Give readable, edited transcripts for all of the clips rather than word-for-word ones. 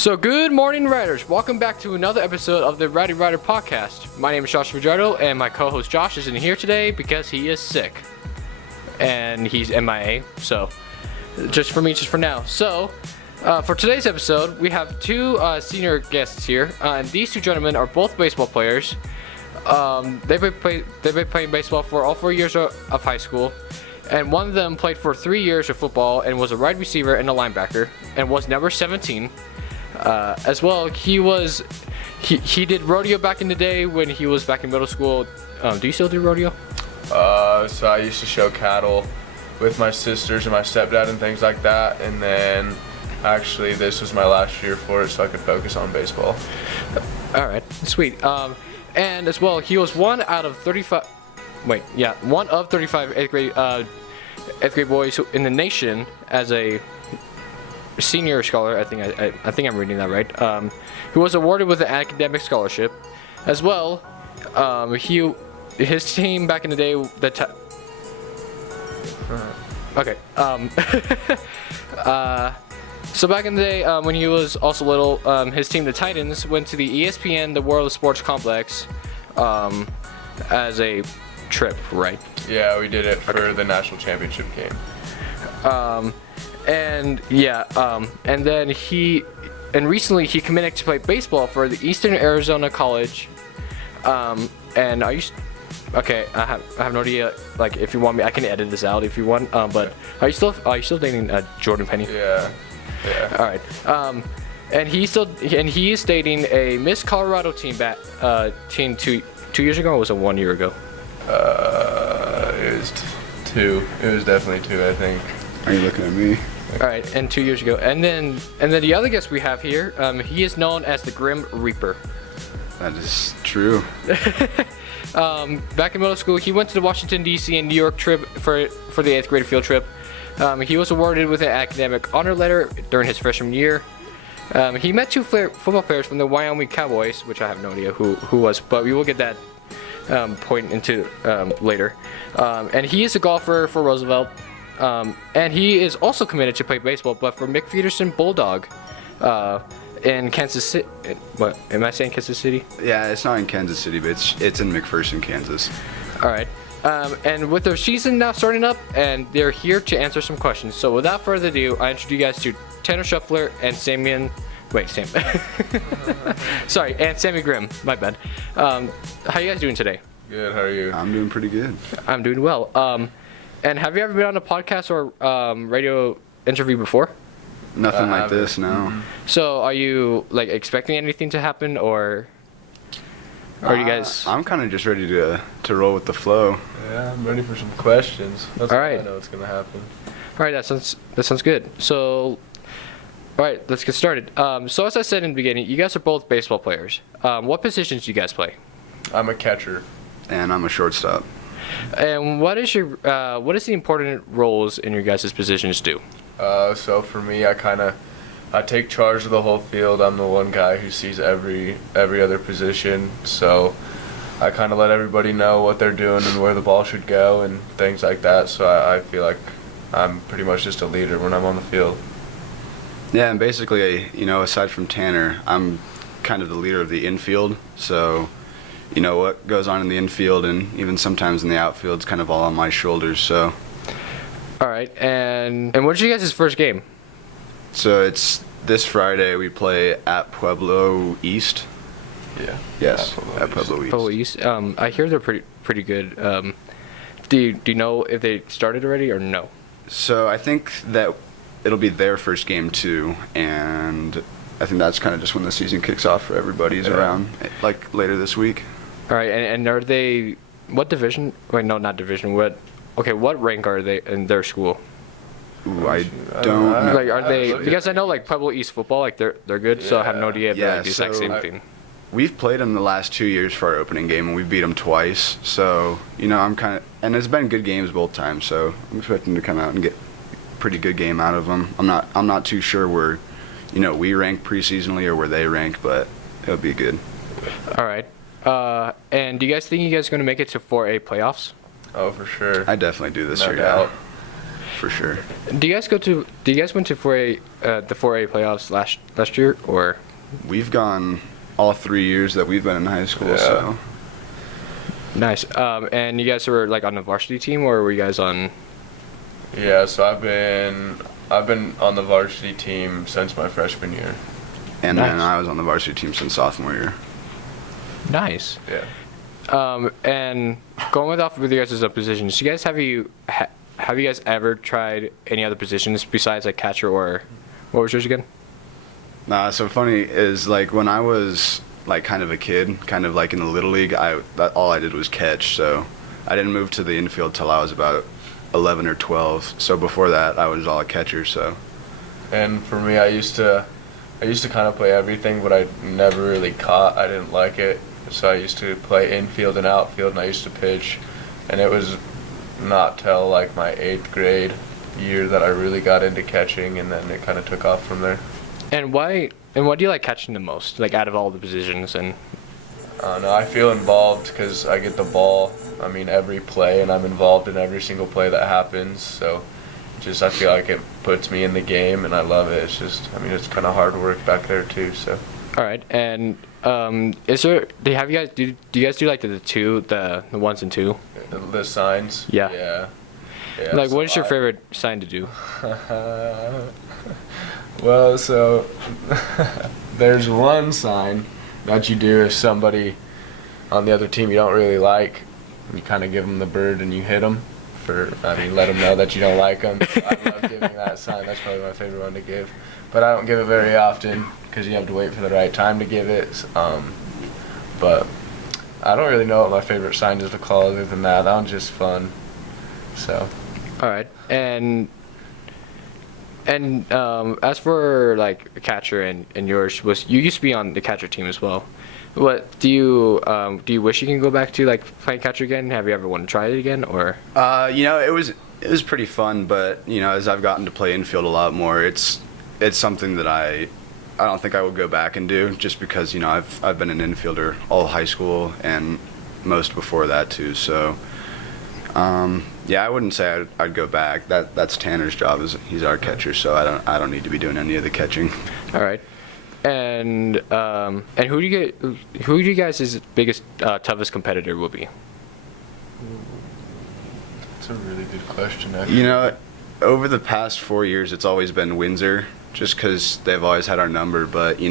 So good morning, Riders. Welcome back to another episode of the Rowdy Rider podcast. My name is Josh Fajardo, and my co-host Josh isn't here today because he is sick. And he's MIA, so just for me, just for now. So, for today's episode, we have two senior guests here. And these two gentlemen are both baseball players. They've been playing baseball for all 4 years of high school. And one of them played for 3 years of football and was a wide receiver and a linebacker and was number 17. As well, he did rodeo back in the day when he was back in middle school. Do you still do rodeo? So I used to show cattle with my sisters and my stepdad and things like that, and then actually this was my last year for it, so I could focus on baseball. All right, sweet. And as well, he was one of 35 eighth grade boys in the nation as a senior scholar. I think I'm reading that right. Who was awarded with an academic scholarship, as well. His team back in the day, so back in the day when he was also little, his team, the Titans, went to the ESPN, the World of Sports Complex, as a trip, right? Yeah, we did it for the national championship game. And then recently he committed to play baseball for the Eastern Arizona College. And I have no idea. Like, if you want me, I can edit this out if you want. But are you still dating Jordan Penny? Yeah. All right. And he is dating a Miss Colorado team 2 years ago, or was it 1 year ago? It was 2. It was definitely 2, I think. Are you looking at me? All right, and 2 years ago, and then the other guest we have here, he is known as the Grim Reaper. That is true. Back in middle school, he went to the Washington D.C. and New York trip for the 8th grade field trip. He was awarded with an academic honor letter during his freshman year. He met two football players from the Wyoming Cowboys, which I have no idea who was, but we will get that point into later. And he is a golfer for Roosevelt. And he is also committed to play baseball, but for McPherson Bulldog in Kansas City. What, am I saying Kansas City? Yeah, it's not in Kansas City, but it's in McPherson, Kansas. All right. And with their season now starting up, and they're here to answer some questions. So without further ado, I introduce you guys to Tannor Sammy and Sammy Grimm. My bad. How you guys doing today? Good, how are you? I'm doing pretty good. I'm doing well. And have you ever been on a podcast or radio interview before? Nothing like this, no. Mm-hmm. So are you like expecting anything to happen, or are you guys? I'm kind of just ready to roll with the flow. Yeah, I'm ready for some questions. That's all all right. I know what's gonna happen. All right, that sounds good. So, all right, let's get started. So as I said in the beginning, you guys are both baseball players. What positions do you guys play? I'm a catcher. And I'm a shortstop. And what is the important roles in your guys' positions do? So for me, I take charge of the whole field. I'm the one guy who sees every other position. So I kind of let everybody know what they're doing and where the ball should go and things like that. So I feel like I'm pretty much just a leader when I'm on the field. Yeah, and basically, aside from Tannor, I'm kind of the leader of the infield. So, what goes on in the infield and even sometimes in the outfield is kind of all on my shoulders. So. All right, and what's your guys' first game? So it's this Friday. We play at Pueblo East. Yeah. Yes, at Pueblo East. Pueblo East. I hear they're pretty good. Do you know if they started already or no? So I think that it'll be their first game too, and I think that's kind of just when the season kicks off for everybody's around, like later this week. All right, and are they what division? Wait, no, not division. What rank are they in their school? Ooh, I don't know. Like, are they? Because I know like Pueblo East football, like they're good. So I have no idea if they're like the exact same thing. We've played them the last 2 years for our opening game, and we beat them twice. So I'm kind of, and it's been good games both times. So I'm expecting to come out and get a pretty good game out of them. I'm not too sure where, we rank preseasonally or where they rank, but it'll be good. All right. And do you guys think you guys are going to make it to 4A playoffs? Oh, for sure. I definitely do this year. No doubt. for sure. Do you guys went to 4A the 4A playoffs last year, or? We've gone all 3 years that we've been in high school. Yeah. So Nice. And you guys were like on the varsity team, or were you guys on? Yeah, so I've been on the varsity team since my freshman year. and Nice. then I was on the varsity team since sophomore year. Nice. Yeah. And going off with you guys' positions, have you guys ever tried any other positions besides like catcher, or what was yours again? So funny is, like, when I was like kind of a kid, kind of like in the little league, all I did was catch. So I didn't move to the infield till I was about 11 or 12. So before that, I was all a catcher. So. And for me, I used to kind of play everything, but I never really caught. I didn't like it. So I used to play infield and outfield, and I used to pitch. And it was not till like my 8th grade year that I really got into catching, and then it kind of took off from there. And why? And what do you like catching the most? Like out of all the positions, and No, I feel involved because I get the ball. I mean, every play, and I'm involved in every single play that happens. So, I feel like it puts me in the game, and I love it. It's kind of hard work back there too. So. all right. And is there? Do you guys do like the ones and two? The signs. Yeah. Yeah. Like, so what is your favorite sign to do? Well, so there's one sign that you do if somebody on the other team you don't really like. You kind of give them the bird and you hit them let them know that you don't like them. I love giving that sign. That's probably my favorite one to give. But I don't give it very often because you have to wait for the right time to give it. But I don't really know what my favorite sign is to call other than that. That one's just fun. So. All right. And as for like a catcher and yours, you used to be on the catcher team as well. What do you wish you can go back to, like, playing catcher again? Have you ever wanted to try it again, or? It was pretty fun, but as I've gotten to play infield a lot more, it's something that I don't think I would go back and do, just because I've been an infielder all high school and most before that too. So I wouldn't say I'd go back. That's Tanner's job, he's our catcher, so I don't need to be doing any of the catching. All right. And who do you guys' biggest toughest competitor will be? That's a really good question, actually. Over the past 4 years, it's always been Windsor, just because they've always had our number. But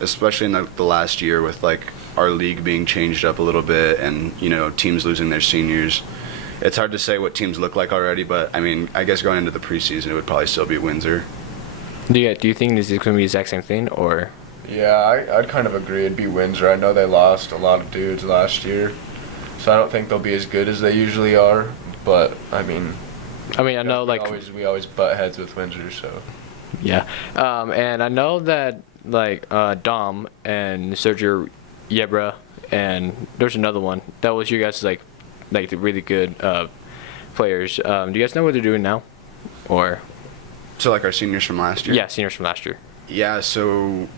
especially in the last year with like our league being changed up a little bit, and teams losing their seniors, it's hard to say what teams look like already. But I mean, I guess going into the preseason, it would probably still be Windsor. Do you think this is going to be the exact same thing, or? Yeah, I'd kind of agree. It'd be Windsor. I know they lost a lot of dudes last year, so I don't think they'll be as good as they usually are. But I know we always butt heads with Windsor, so. Yeah, and I know that like Dom and Sergio Yebra, and there's another one that was you guys like the really good players. Do you guys know what they're doing now, or? So like our seniors from last year? Yeah, seniors from last year. Yeah, so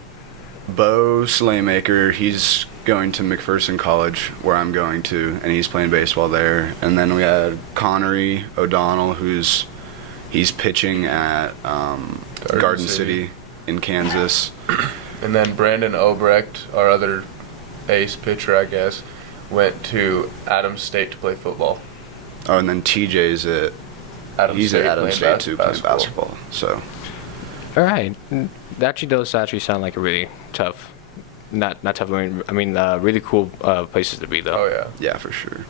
Bo Slaymaker, he's going to McPherson College, where I'm going to, and he's playing baseball there. And then we had Connery O'Donnell, he's pitching at Garden City in Kansas. And then Brandon Obrecht, our other ace pitcher, I guess, went to Adams State to play football. Oh, and then TJ's at Adams State too, playing basketball. So. All right. Actually, those sound like a really tough, not tough. I mean, really cool places to be, though. Oh yeah. Yeah, for sure.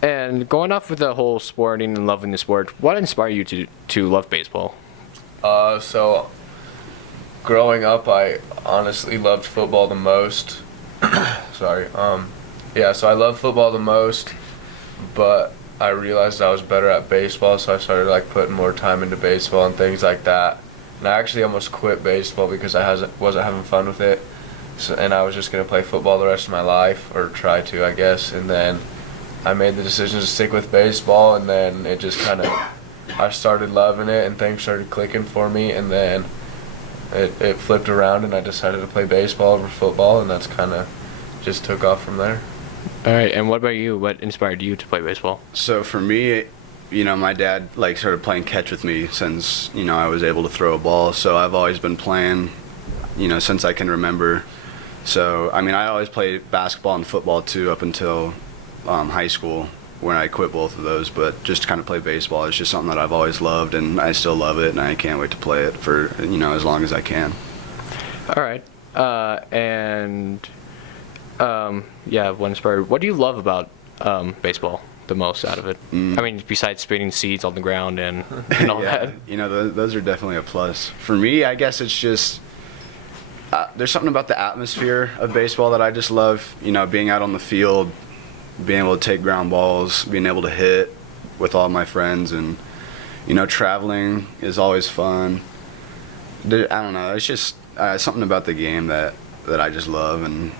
And going off with the whole sporting and loving the sport, what inspired you to love baseball? So growing up, I honestly loved football the most. Sorry. So I loved football the most, but I realized I was better at baseball, so I started like putting more time into baseball and things like that. And I actually almost quit baseball because I wasn't having fun with it, and I was just gonna play football the rest of my life, or try to, I guess. And then I made the decision to stick with baseball, and then it just I started loving it, and things started clicking for me, and then it flipped around, and I decided to play baseball over football, and that's kind of just took off from there. All right, and what about you? What inspired you to play baseball? So for me, my dad like started playing catch with me since I was able to throw a ball. So I've always been playing, since I can remember. So I always played basketball and football too up until high school when I quit both of those. But just to kind of play baseball is just something that I've always loved, and I still love it, and I can't wait to play it for as long as I can. All right. One inspired. What do you love about baseball the most out of it? Besides spitting seeds on the ground and all that. Those are definitely a plus. For me, I guess it's just there's something about the atmosphere of baseball that I just love. Being out on the field, being able to take ground balls, being able to hit with all my friends, and traveling is always fun. I don't know. It's just something about the game that I just love, and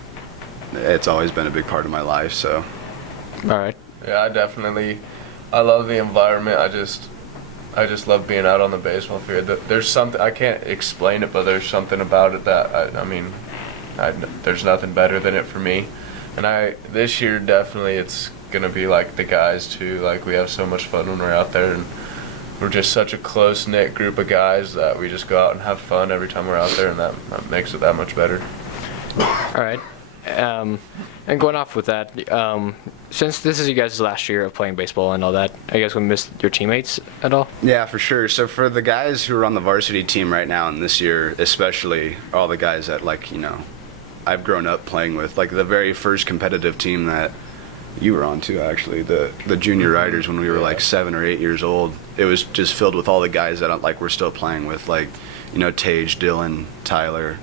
it's always been a big part of my life. So. All right. Yeah, I love the environment. I just love being out on the baseball field. There's something, I can't explain it, but there's something about it that there's nothing better than it for me. And this year definitely it's gonna be like the guys too. Like, we have so much fun when we're out there, and we're just such a close knit group of guys that we just go out and have fun every time we're out there, and that makes it that much better. All right. And going off with that, since this is you guys' last year of playing baseball and all that, are you guys going to miss your teammates at all? Yeah, for sure. So for the guys who are on the varsity team right now, and this year especially, all the guys that I've grown up playing with, like the very first competitive team that you were on too, actually, the junior riders when we were like 7 or 8 years old. It was just filled with all the guys that we're still playing with, Tage, Dylan, Tyler.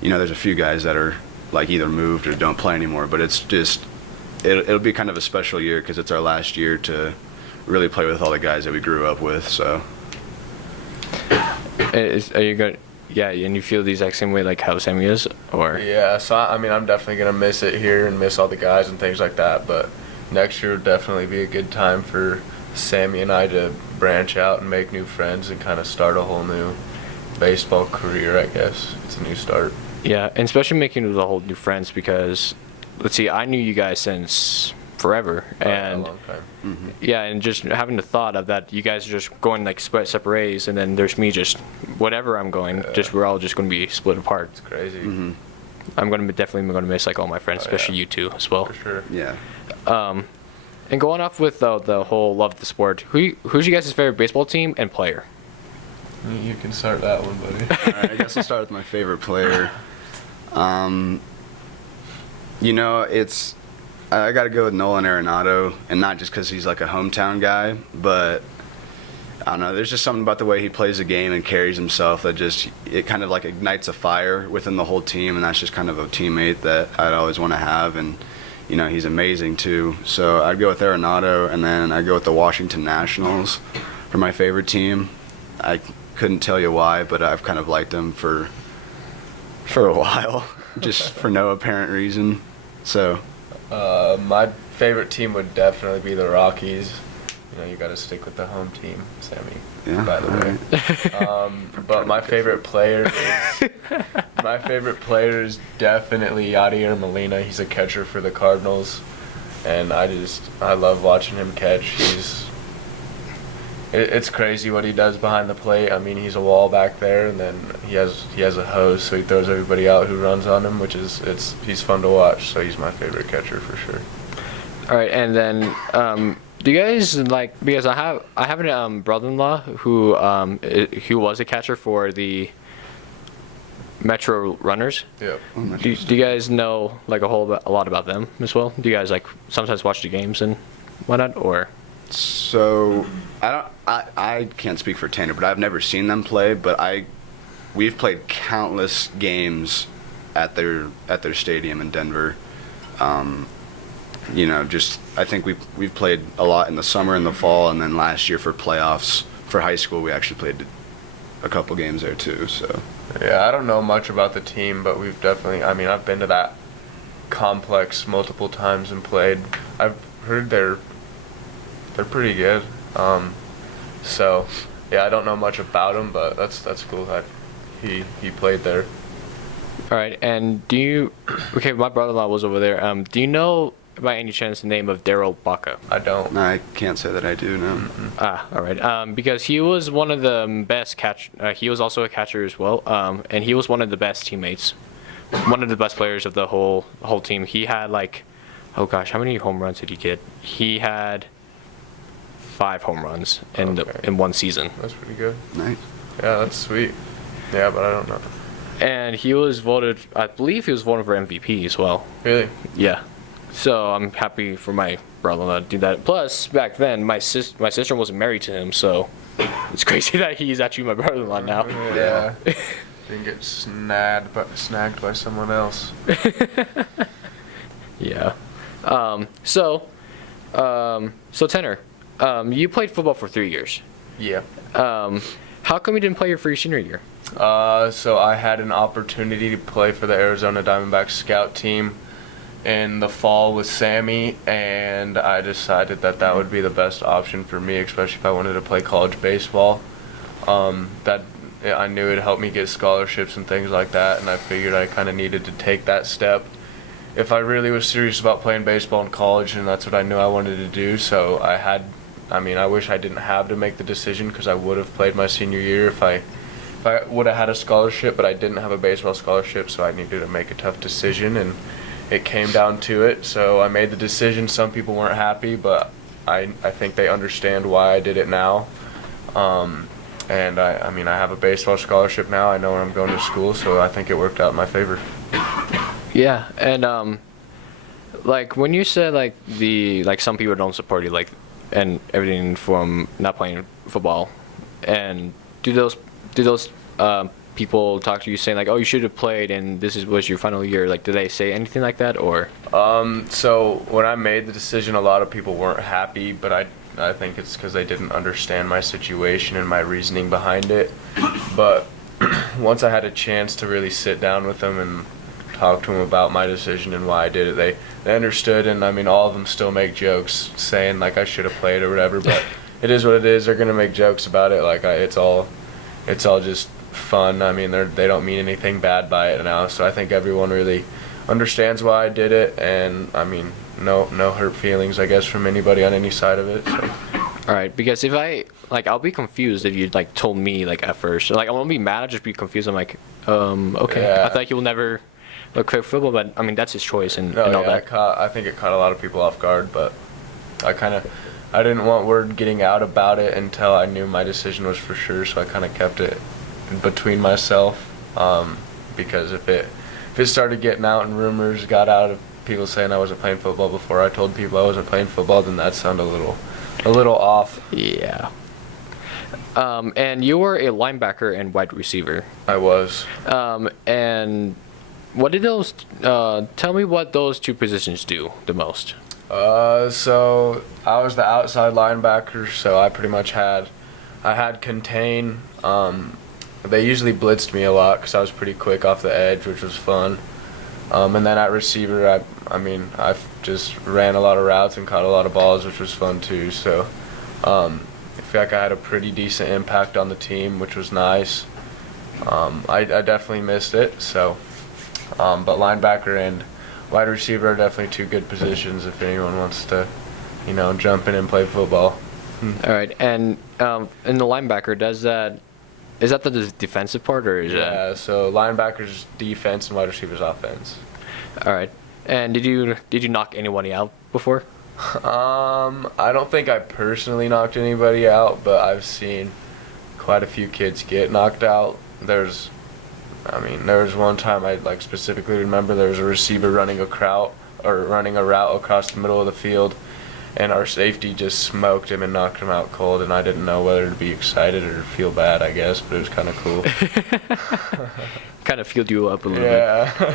There's a few guys that are either moved or don't play anymore, but it's just it'll be kind of a special year because it's our last year to really play with all the guys that we grew up with. So are you good? Yeah, and you feel the exact same way like how Sammy is, or? Yeah, so I'm definitely gonna miss it here and miss all the guys and things like that, but next year would definitely be a good time for Sammy and I to branch out and make new friends and kind of start a whole new baseball career. I guess it's a new start. Yeah, and especially making the whole new friends because, let's see, I knew you guys since forever, and a long time. Mm-hmm. Yeah, and just having the thought of that, you guys are just going separate ways, and then there's me just whatever I'm going, we're all just going to be split apart. It's crazy. Mm-hmm. I'm definitely going to miss all my friends, especially you two as well. For sure. Yeah. And going off with the whole love of the sport, who's you guys' favorite baseball team and player? You can start that one, buddy. All right, I guess I'll start with my favorite player. I got to go with Nolan Arenado, and not just because he's a hometown guy, but I don't know, there's just something about the way he plays the game and carries himself that it kind of ignites a fire within the whole team, and that's just kind of a teammate that I'd always want to have, and he's amazing too. So I'd go with Arenado, and then I'd go with the Washington Nationals for my favorite team. I couldn't tell you why, but I've kind of liked them for a while, just for no apparent reason. So my favorite team would definitely be the Rockies. You got to stick with the home team, Sammy. Yeah, by the way. Right. But my favorite player is definitely Yadier Molina. He's a catcher for the Cardinals, and I love watching him catch. It's crazy what he does behind the plate. He's a wall back there, and then he has a hose, so he throws everybody out who runs on him, he's fun to watch. So he's my favorite catcher for sure. All right, and then do you guys because I have a brother-in-law who was a catcher for the Metro Runners. Yeah. Do you guys know a lot about them as well? Do you guys sometimes watch the games and whatnot, or? So I can't speak for Tannor, but I've never seen them play. But we've played countless games at their stadium in Denver. I think we've played a lot in the summer and the fall, and then last year for playoffs for high school we actually played a couple games there too. So yeah, I don't know much about the team, but we've definitely. I've been to that complex multiple times and played. I've heard they're pretty good. So yeah, I don't know much about him, but that's cool that he played there. All right, and my brother-in-law was over there. Do you know by any chance the name of Daryl Baca? I don't. No, I can't say that I do. No. All right. Because he was one of the best he was also a catcher as well. And he was one of the best teammates, one of the best players of the whole team. He had like, oh gosh, how many home runs did he get? He had 5 home runs in one season. That's pretty good. Nice. Yeah, that's sweet. Yeah, but I don't know. And he was voted, I believe he was voted for MVP as well. Really? Yeah. So I'm happy for my brother to do that. Plus, back then, my sister wasn't married to him, so it's crazy that he's actually my brother-in-law now. Yeah. Didn't get snagged by someone else. Yeah. So Tannor, you played football for 3 years. Yeah. How come you didn't play for your senior year? So I had an opportunity to play for the Arizona Diamondbacks scout team in the fall with Sammy, and I decided that would be the best option for me, especially if I wanted to play college baseball. I knew it'd help me get scholarships and things like that, and I figured I kind of needed to take that step if I really was serious about playing baseball in college, and that's what I knew I wanted to do. So I wish I didn't have to make the decision, because I would have played my senior year if I would have had a scholarship, but I didn't have a baseball scholarship, so I needed to make a tough decision, and it came down to it. So I made the decision. Some people weren't happy, but I think they understand why I did it now. And I have a baseball scholarship now. I know where I'm going to school, so I think it worked out in my favor. Yeah, and like when you said like some people don't support you, like, and everything from not playing football, and do those people talk to you saying like, oh, you should have played and was your final year? Like, did they say anything like that, or? So when I made the decision, a lot of people weren't happy, but I think it's because they didn't understand my situation and my reasoning behind it. But once I had a chance to really sit down with them and talk to them about my decision and why I did it, they understood. And I mean, all of them still make jokes saying like I should have played or whatever, but it is what it is. They're gonna make jokes about it. Like it's all just fun. I mean, they don't mean anything bad by it now. So I think everyone really understands why I did it, and I mean, no hurt feelings, I guess, from anybody on any side of it. So. All right, because if I'll be confused if you like told me like at first. Like I won't be mad. I'll just be confused. I'm like, okay. Yeah. I thought he will never quit football, but I mean that's his choice and all that. I think it caught a lot of people off guard, but I didn't want word getting out about it until I knew my decision was for sure. So I kind of kept it between myself, because if it started getting out and rumors got out of people saying I wasn't playing football before I told people I wasn't playing football, then that sounded a little off. Yeah. And you were a linebacker and wide receiver. I was. And what did those? Tell me what those two positions do the most. So I was the outside linebacker, so I pretty much had contain. They usually blitzed me a lot because I was pretty quick off the edge, which was fun. And then at receiver, I just ran a lot of routes and caught a lot of balls, which was fun too. So I feel like I had a pretty decent impact on the team, which was nice. I definitely missed it. So, but linebacker and wide receiver are definitely two good positions if anyone wants to, jump in and play football. All right, and in the linebacker, is that the defensive part, or is that? Yeah, so linebackers defense and wide receivers offense. All right. And did you knock anybody out before? I don't think I personally knocked anybody out, but I've seen quite a few kids get knocked out. There was one time I specifically remember there was a receiver running a route across the middle of the field, and our safety just smoked him and knocked him out cold, and I didn't know whether to be excited or feel bad, I guess, but it was kind of cool. Kind of fueled you up a little bit. Yeah.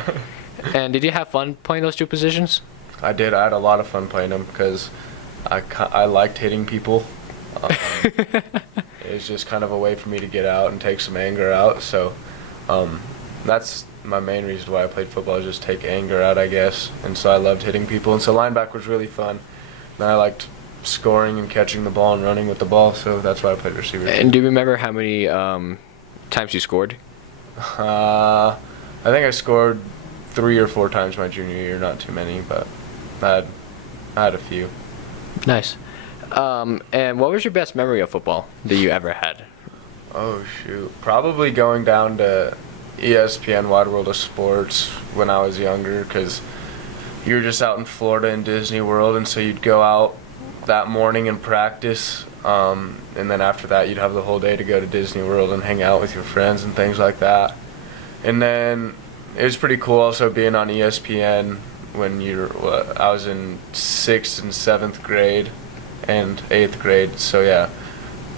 And did you have fun playing those two positions? I did. I had a lot of fun playing them because I liked hitting people. It was just kind of a way for me to get out and take some anger out. So that's my main reason why I played football, is just take anger out, I guess. And so I loved hitting people. And so linebacker was really fun. And I liked scoring and catching the ball and running with the ball. So that's why I played receiver. And do you remember how many times you scored? I think I scored 3 or 4 times my junior year. Not too many, but I I had a few. Nice. And what was your best memory of football that you ever had? Oh shoot, probably going down to ESPN Wide World of Sports when I was younger, because you were just out in Florida in Disney World, and so you'd go out that morning and practice, and then after that you'd have the whole day to go to Disney World and hang out with your friends and things like that. And then it was pretty cool also being on ESPN when I was in 6th and 7th grade and 8th grade, so yeah.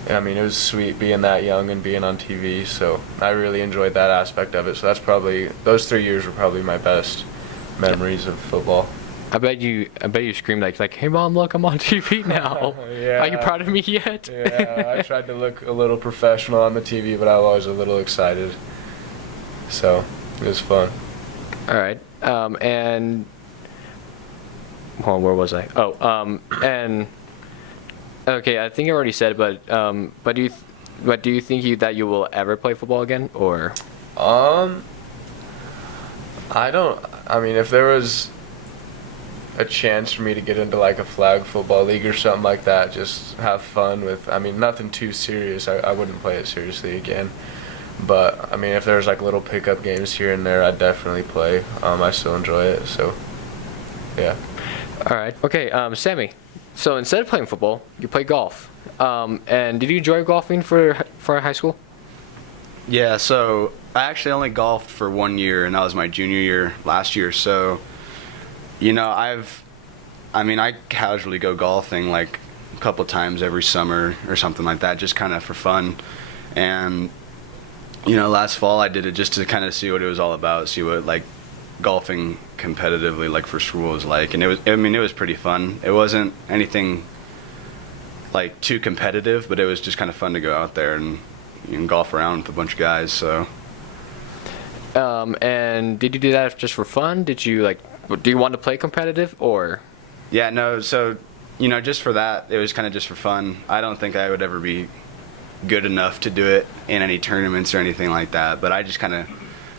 I mean, it was sweet being that young and being on TV, so I really enjoyed that aspect of it. So that's probably, those 3 years were probably my best memories of football. I bet you screamed like, hey mom, look, I'm on TV now. Yeah. Are you proud of me yet? Yeah, I tried to look a little professional on the TV, but I was always a little excited. So it was fun. All right. And hold on, where was I? And okay, I think I already said, but do you think that you will ever play football again, or? I mean, if there was a chance for me to get into like a flag football league or something like that, just have fun with, I mean, nothing too serious. I wouldn't play it seriously again. But, I mean, if there's like little pickup games here and there, I'd definitely play. I still enjoy it, so, yeah. All right. Okay, Sammy. So instead of playing football, you play golf. And did you enjoy golfing for high school? Yeah, so I actually only golfed for 1 year, and that was my junior year last year. So, you know, I casually go golfing like a couple times every summer or something like that, just kind of for fun. And, you know, last fall I did it just to kind of see what it was all about, see what like golfing competitively like for school was like. And it was pretty fun. It wasn't anything like too competitive, but it was just kind of fun to go out there and golf around with a bunch of guys. So and did you do that just for fun? Do you want to play competitive, or? Yeah, no, so, you know, just for that, it was kind of just for fun. I don't think I would ever be good enough to do it in any tournaments or anything like that, but I just kind of,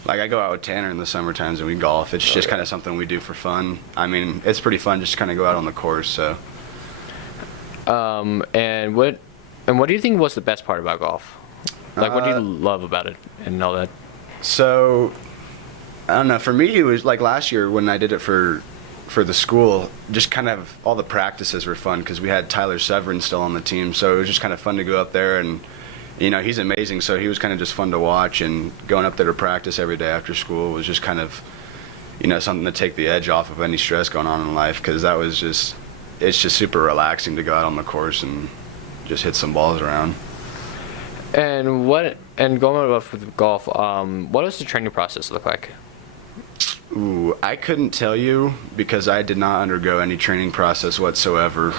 like, I go out with Tannor in the summer times and we golf. It's just kind of something we do for fun. I mean, it's pretty fun just to kind of go out on the course, so. And what do you think was the best part about golf? Like, what do you love about it and all that? So, I don't know. For me, it was like last year when I did it for the school, just kind of all the practices were fun because we had Tyler Severin still on the team. So it was just kind of fun to go up there, and, you know, he's amazing. So he was kind of just fun to watch, and going up there to practice every day after school was just kind of, you know, something to take the edge off of any stress going on in life, because that was just, it's just super relaxing to go out on the course and just hit some balls around. And going off with golf, what does the training process look like? Ooh, I couldn't tell you because I did not undergo any training process whatsoever.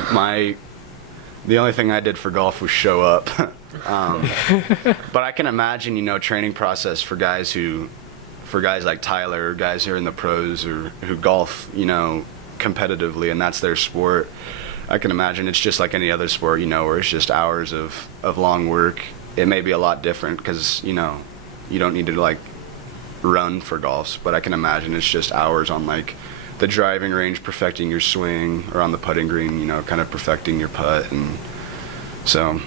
The only thing I did for golf was show up. But I can imagine, you know, training process for guys like Tyler, or guys who are in the pros or who golf, you know, competitively, and that's their sport. I can imagine it's just like any other sport, you know, where it's just hours of long work. It may be a lot different because, you know, you don't need to like run for golf, but I can imagine it's just hours on like the driving range perfecting your swing, or on the putting green, you know, kind of perfecting your putt. And so.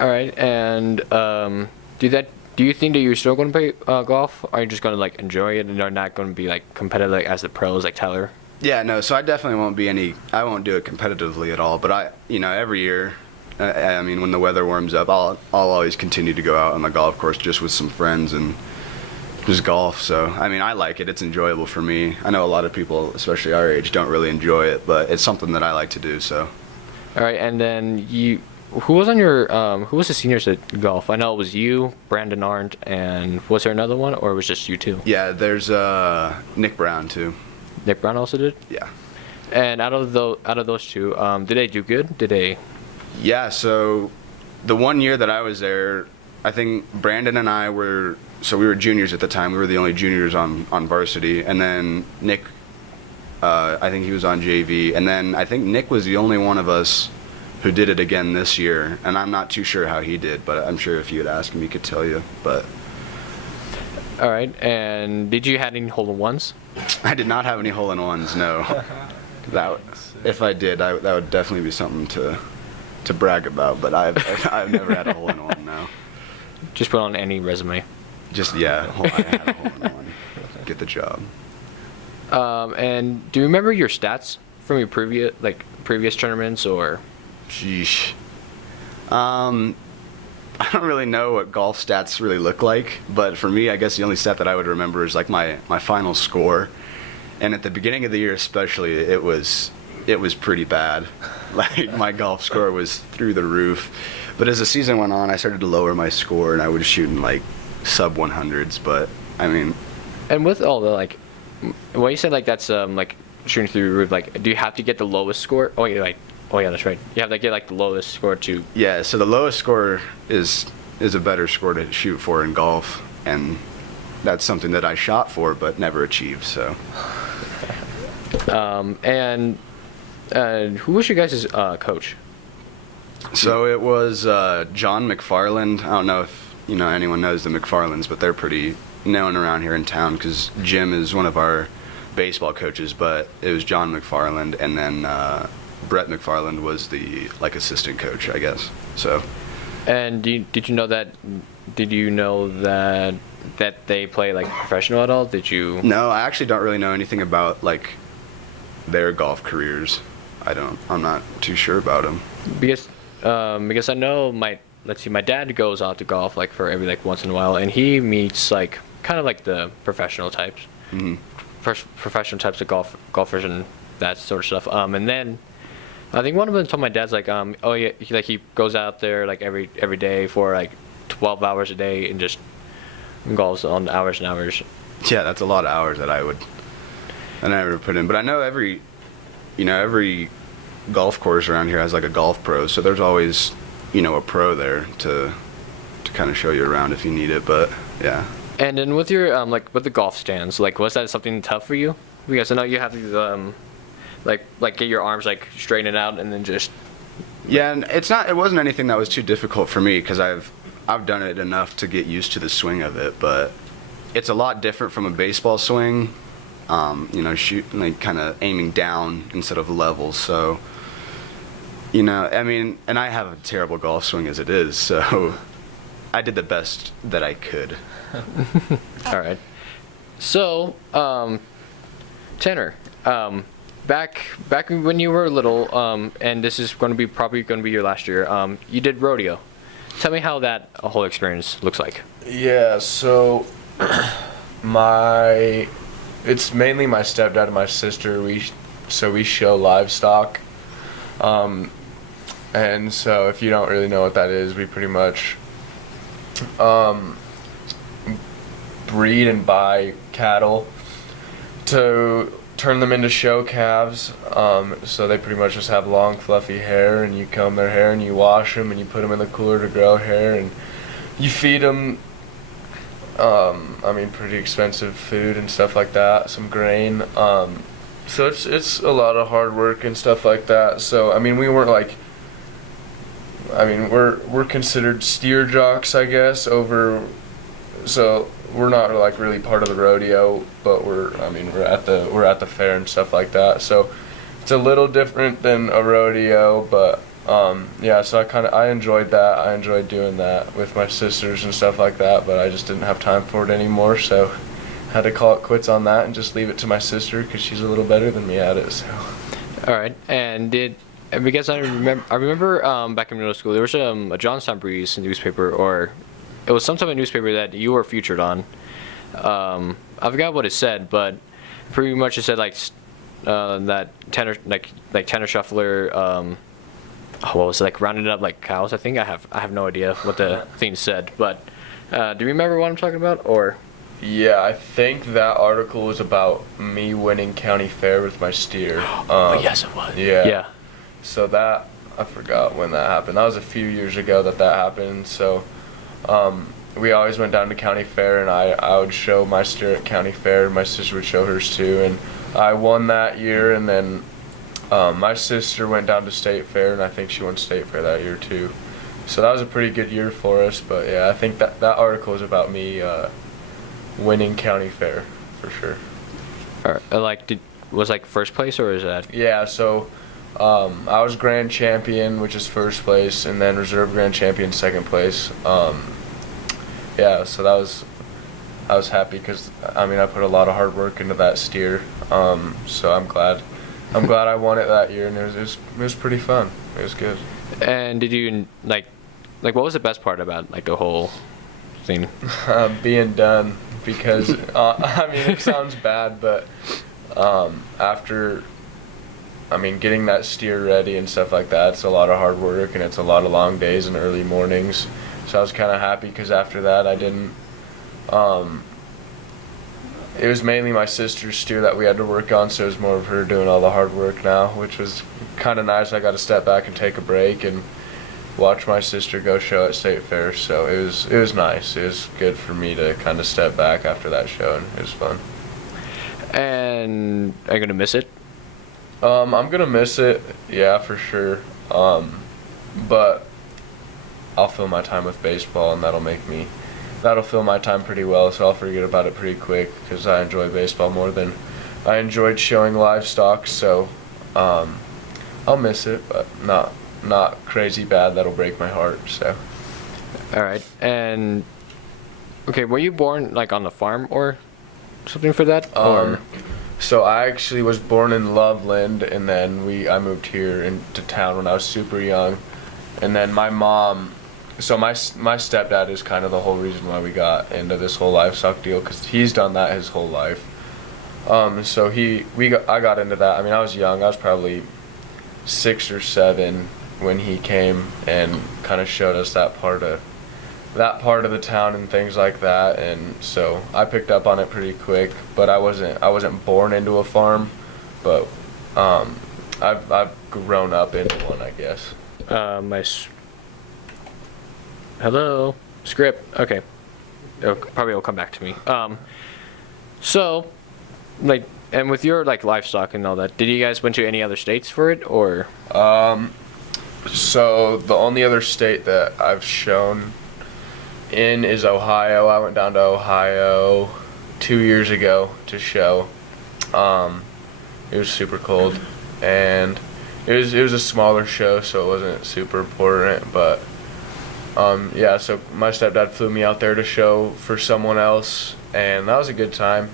All right, and do you think that you're still going to play golf? Or are you just going to like enjoy it and you're not going to be like competitive like as the pros like Tyler? Yeah, no, so I definitely won't do it competitively at all, but you know, every year, I mean, when the weather warms up, I'll always continue to go out on the golf course just with some friends and just golf. So, I mean, I like it. It's enjoyable for me. I know a lot of people, especially our age, don't really enjoy it, but it's something that I like to do, so. All right, and then who was the seniors at golf? I know it was you, Brandon Arndt, and was there another one, or it was just you two? Yeah, there's Nick Brown, too. Nick Brown also did? Yeah. And out of those two, did they do good? Yeah, so the 1 year that I was there, I think Brandon and I we were juniors at the time. We were the only juniors on varsity. And then Nick, I think he was on JV. And then I think Nick was the only one of us who did it again this year. And I'm not too sure how he did, but I'm sure if you had asked him, he could tell you. But. All right, and did you have any hole-in-ones? I did not have any hole-in-ones, no. If I did, that would definitely be something to brag about. But I've never had a hole in one now. Just put on any resume. Just I had a hole in one. Get the job. And do you remember your stats from your previous tournaments or? Sheesh. I don't really know what golf stats really look like, but for me, I guess the only stat that I would remember is like my final score. And at the beginning of the year especially, it was pretty bad. Like my golf score was through the roof. But as the season went on, I started to lower my score, and I was shooting like sub 100s. But I mean, and with all the like, when you said like that's like shooting through the roof, like do you have to get the lowest score? Oh yeah, that's right. You have to get like the lowest score to. Yeah, so the lowest score is a better score to shoot for in golf, and that's something that I shot for but never achieved. So. And who was your guys' coach? So it was John McFarland. I don't know if anyone knows the McFarlands, but they're pretty known around here in town because Jim is one of our baseball coaches. But it was John McFarland, and then Brett McFarland was the assistant coach, I guess. So. And did you know that? Did you know that they play like professional at all? Did you? No, I actually don't really know anything about their golf careers. I'm not too sure about them. Because I know my dad goes out to golf for every once in a while, and he meets kind of the professional types, professional types of golfers and that sort of stuff. And then I think one of them told my dad's oh yeah, he goes out there every day for 12 hours a day and just golfs on hours and hours. Yeah, that's a lot of hours that I never put in. But I know every golf course around here has a golf pro, so there's always a pro there to kind of show you around if you need it. But yeah. And then with your with the golf stands, was that something tough for you? Because I know you have to get your arms straighten out and then just. Yeah, and it wasn't anything that was too difficult for me because I've done it enough to get used to the swing of it, but it's a lot different from a baseball swing. Shooting kind of aiming down instead of level. So, I mean, and I have a terrible golf swing as it is, so I did the best that I could. All right. So, Tannor, back when you were little, and this is probably going to be your last year. You did rodeo. Tell me how that whole experience looks like. Yeah. So, it's mainly my stepdad and my sister. We show livestock, and so if you don't really know what that is, we pretty much breed and buy cattle to turn them into show calves. So they pretty much just have long, fluffy hair, and you comb their hair and you wash them and you put them in the cooler to grow hair, and you feed them. Pretty expensive food and stuff like that, some grain. So it's a lot of hard work and stuff like that. So we weren't we're considered steer jocks, I guess, so we're not really part of the rodeo, but we're at the fair and stuff like that. So it's a little different than a rodeo, but yeah, so I enjoyed that. I enjoyed doing that with my sisters and stuff like that, but I just didn't have time for it anymore, so had to call it quits on that and just leave it to my sister because she's a little better than me at it. So. All right, because I remember back in middle school there was a Johnstown Breeze newspaper, or it was some type of newspaper that you were featured on. I forgot what it said, but pretty much it said that Tannor Tannor Shuffler. What was it, rounded up like cows? I think I have no idea what the thing said, but do you remember what I'm talking about, or? Yeah, I think that article was about me winning county fair with my steer. Yes, it was. Yeah. So that, I forgot when that happened. That was a few years ago that happened. So we always went down to county fair, and I would show my steer at county fair, and my sister would show hers too, and I won that year, and then my sister went down to state fair, and I think she won state fair that year too. So that was a pretty good year for us. But yeah, I think that article was about me winning county fair for sure. All right. was like first place, or is that? Yeah, so I was grand champion, which is first place, and then reserve grand champion, second place. Yeah, so I was happy because I mean I put a lot of hard work into that steer. So I'm glad I won it that year, and it was pretty fun. It was good. And did you like what was the best part about like the whole thing? Being done, because I mean it sounds bad, but after getting that steer ready and stuff like that, it's a lot of hard work and it's a lot of long days and early mornings. So I was kind of happy because after that I didn't. It was mainly my sister's steer that we had to work on, so it was more of her doing all the hard work now, which was kind of nice. I got to step back and take a break and watch my sister go show at State Fair, so it was nice. It was good for me to kind of step back after that show, and it was fun. And are you gonna miss it? I'm gonna miss it, yeah, for sure. But I'll fill my time with baseball, and that'll fill my time pretty well, so I'll forget about it pretty quick because I enjoy baseball more than I enjoyed showing livestock. So I'll miss it, but not crazy bad. That'll break my heart. So. All right. And okay, were you born like on the farm or something for that? Or so I actually was born in Loveland, and then I moved here into town when I was super young, and then my mom. So my stepdad is kind of the whole reason why we got into this whole livestock deal, because he's done that his whole life. So I got into that. I mean, I was young. I was probably 6 or 7 when he came and kind of showed us that part of the town and things like that. And so I picked up on it pretty quick. But I wasn't born into a farm, but I've grown up into one, I guess. Hello, script. Okay, probably will come back to me. So, like, and with your like livestock and all that, did you guys went to any other states for it, or? So the only other state that I've shown in is Ohio. I went down to Ohio 2 years ago to show. It was super cold, and it was a smaller show, so it wasn't super important, but. Yeah, so my stepdad flew me out there to show for someone else, and that was a good time.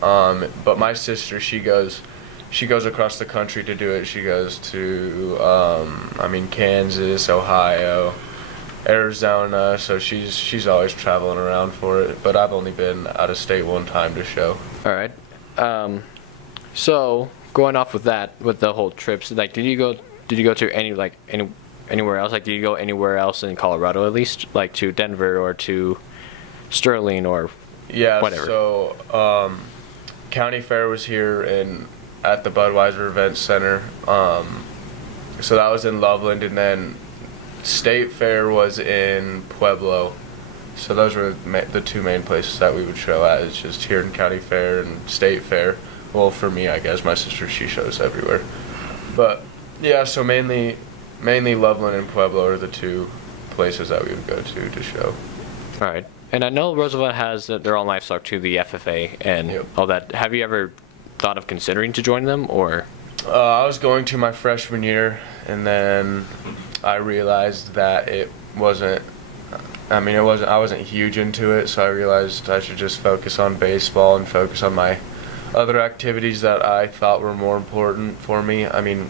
But my sister, she goes across the country to do it. She goes to, Kansas, Ohio, Arizona, so she's always traveling around for it. But I've only been out of state one time to show. All right. So going off with that, with the whole trips, like, did you go to anywhere else? Like, did you go anywhere else in Colorado at least? Like to Denver or to Sterling or whatever? So County Fair was here at the Budweiser Event Center. So that was in Loveland, and then State Fair was in Pueblo. So those were the two main places that we would show at. It's just here in County Fair and State Fair. Well, for me, I guess. My sister, she shows everywhere. But yeah, so mainly Loveland and Pueblo are the two places that we would go to show. All right. And I know Roosevelt has their own livestock too, the FFA and all that. Have you ever thought of considering to join them, or? I was going to my freshman year, and then I realized that it wasn't. I wasn't huge into it, so I realized I should just focus on baseball and focus on my other activities that I thought were more important for me. I mean,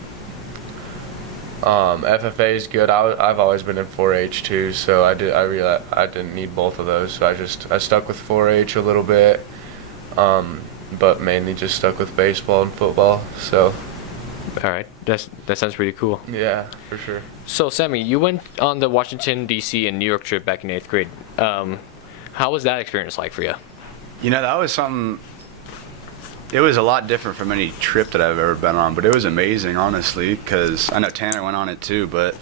FFA is good. I've always been in 4-H too, so I realized I didn't need both of those, so I stuck with 4-H a little bit, but mainly just stuck with baseball and football. So. All right, that sounds pretty cool. Yeah, for sure. So Sammy, you went on the Washington D.C. and New York trip back in 8th grade. How was that experience like for you? You know, that was something. It was a lot different from any trip that I've ever been on, but it was amazing, honestly, because I know Tannor went on it too. But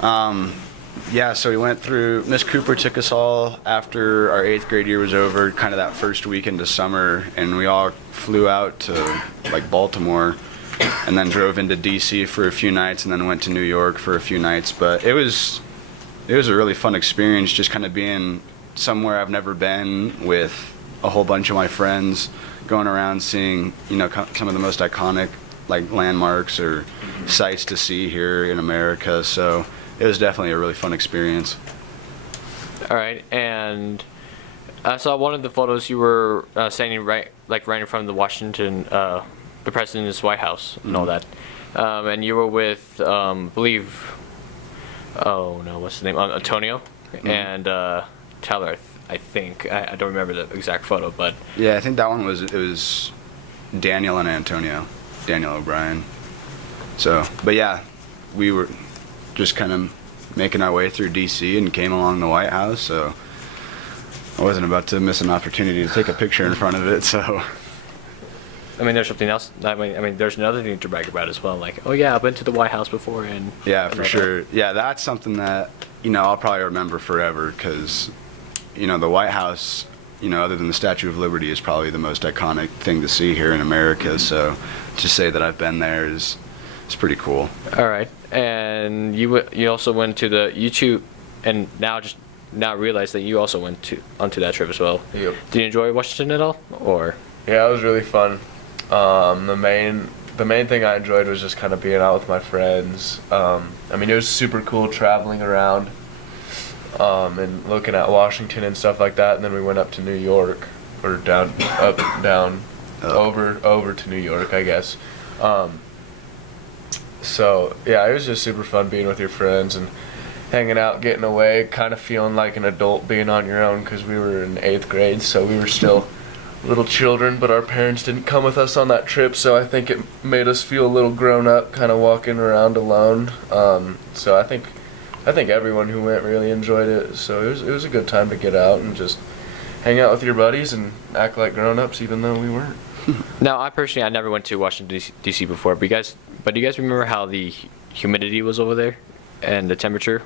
yeah, so we went through. Miss Cooper took us all after our 8th grade year was over, kind of that first week into summer, and we all flew out to like Baltimore, and then drove into DC for a few nights, and then went to New York for a few nights. But it was a really fun experience, just kind of being somewhere I've never been with a whole bunch of my friends going around seeing, some of the most iconic like landmarks or sights to see here in America. So it was definitely a really fun experience. All right, and I saw one of the photos you were standing right in front of the Washington, the president's White House and all that, and you were with, I believe, what's his name, Antonio and Tyler, I think. I don't remember the exact photo, but yeah, I think that one was Daniel and Antonio, Daniel O'Brien. So, but yeah, we were just kind of making our way through DC and came along the White House, so I wasn't about to miss an opportunity to take a picture in front of it. So I mean, there's something else. I mean, there's another thing to brag about as well. Like, oh yeah, I've been to the White House before, and yeah, for sure. Yeah, that's something that I'll probably remember forever, because the White House, other than the Statue of Liberty, is probably the most iconic thing to see here in America. So to say that I've been there is pretty cool. All right, and you also went to the YouTube, and now realize that you also went onto that trip as well. Yep. Did you enjoy Washington at all, or? Yeah, it was really fun. The main thing I enjoyed was just kind of being out with my friends. I mean, it was super cool traveling around and looking at Washington and stuff like that. And then we went up to New York, or over to New York, I guess. So yeah, it was just super fun being with your friends and hanging out, getting away, kind of feeling like an adult being on your own, because we were in 8th grade, so we were still little children, but our parents didn't come with us on that trip, so I think it made us feel a little grown up, kind of walking around alone. So I think everyone who went really enjoyed it. So it was a good time to get out and just hang out with your buddies and act like grown ups, even though we weren't. Now, I never went to Washington D.C. before, but do you guys remember how the humidity was over there and the temperature?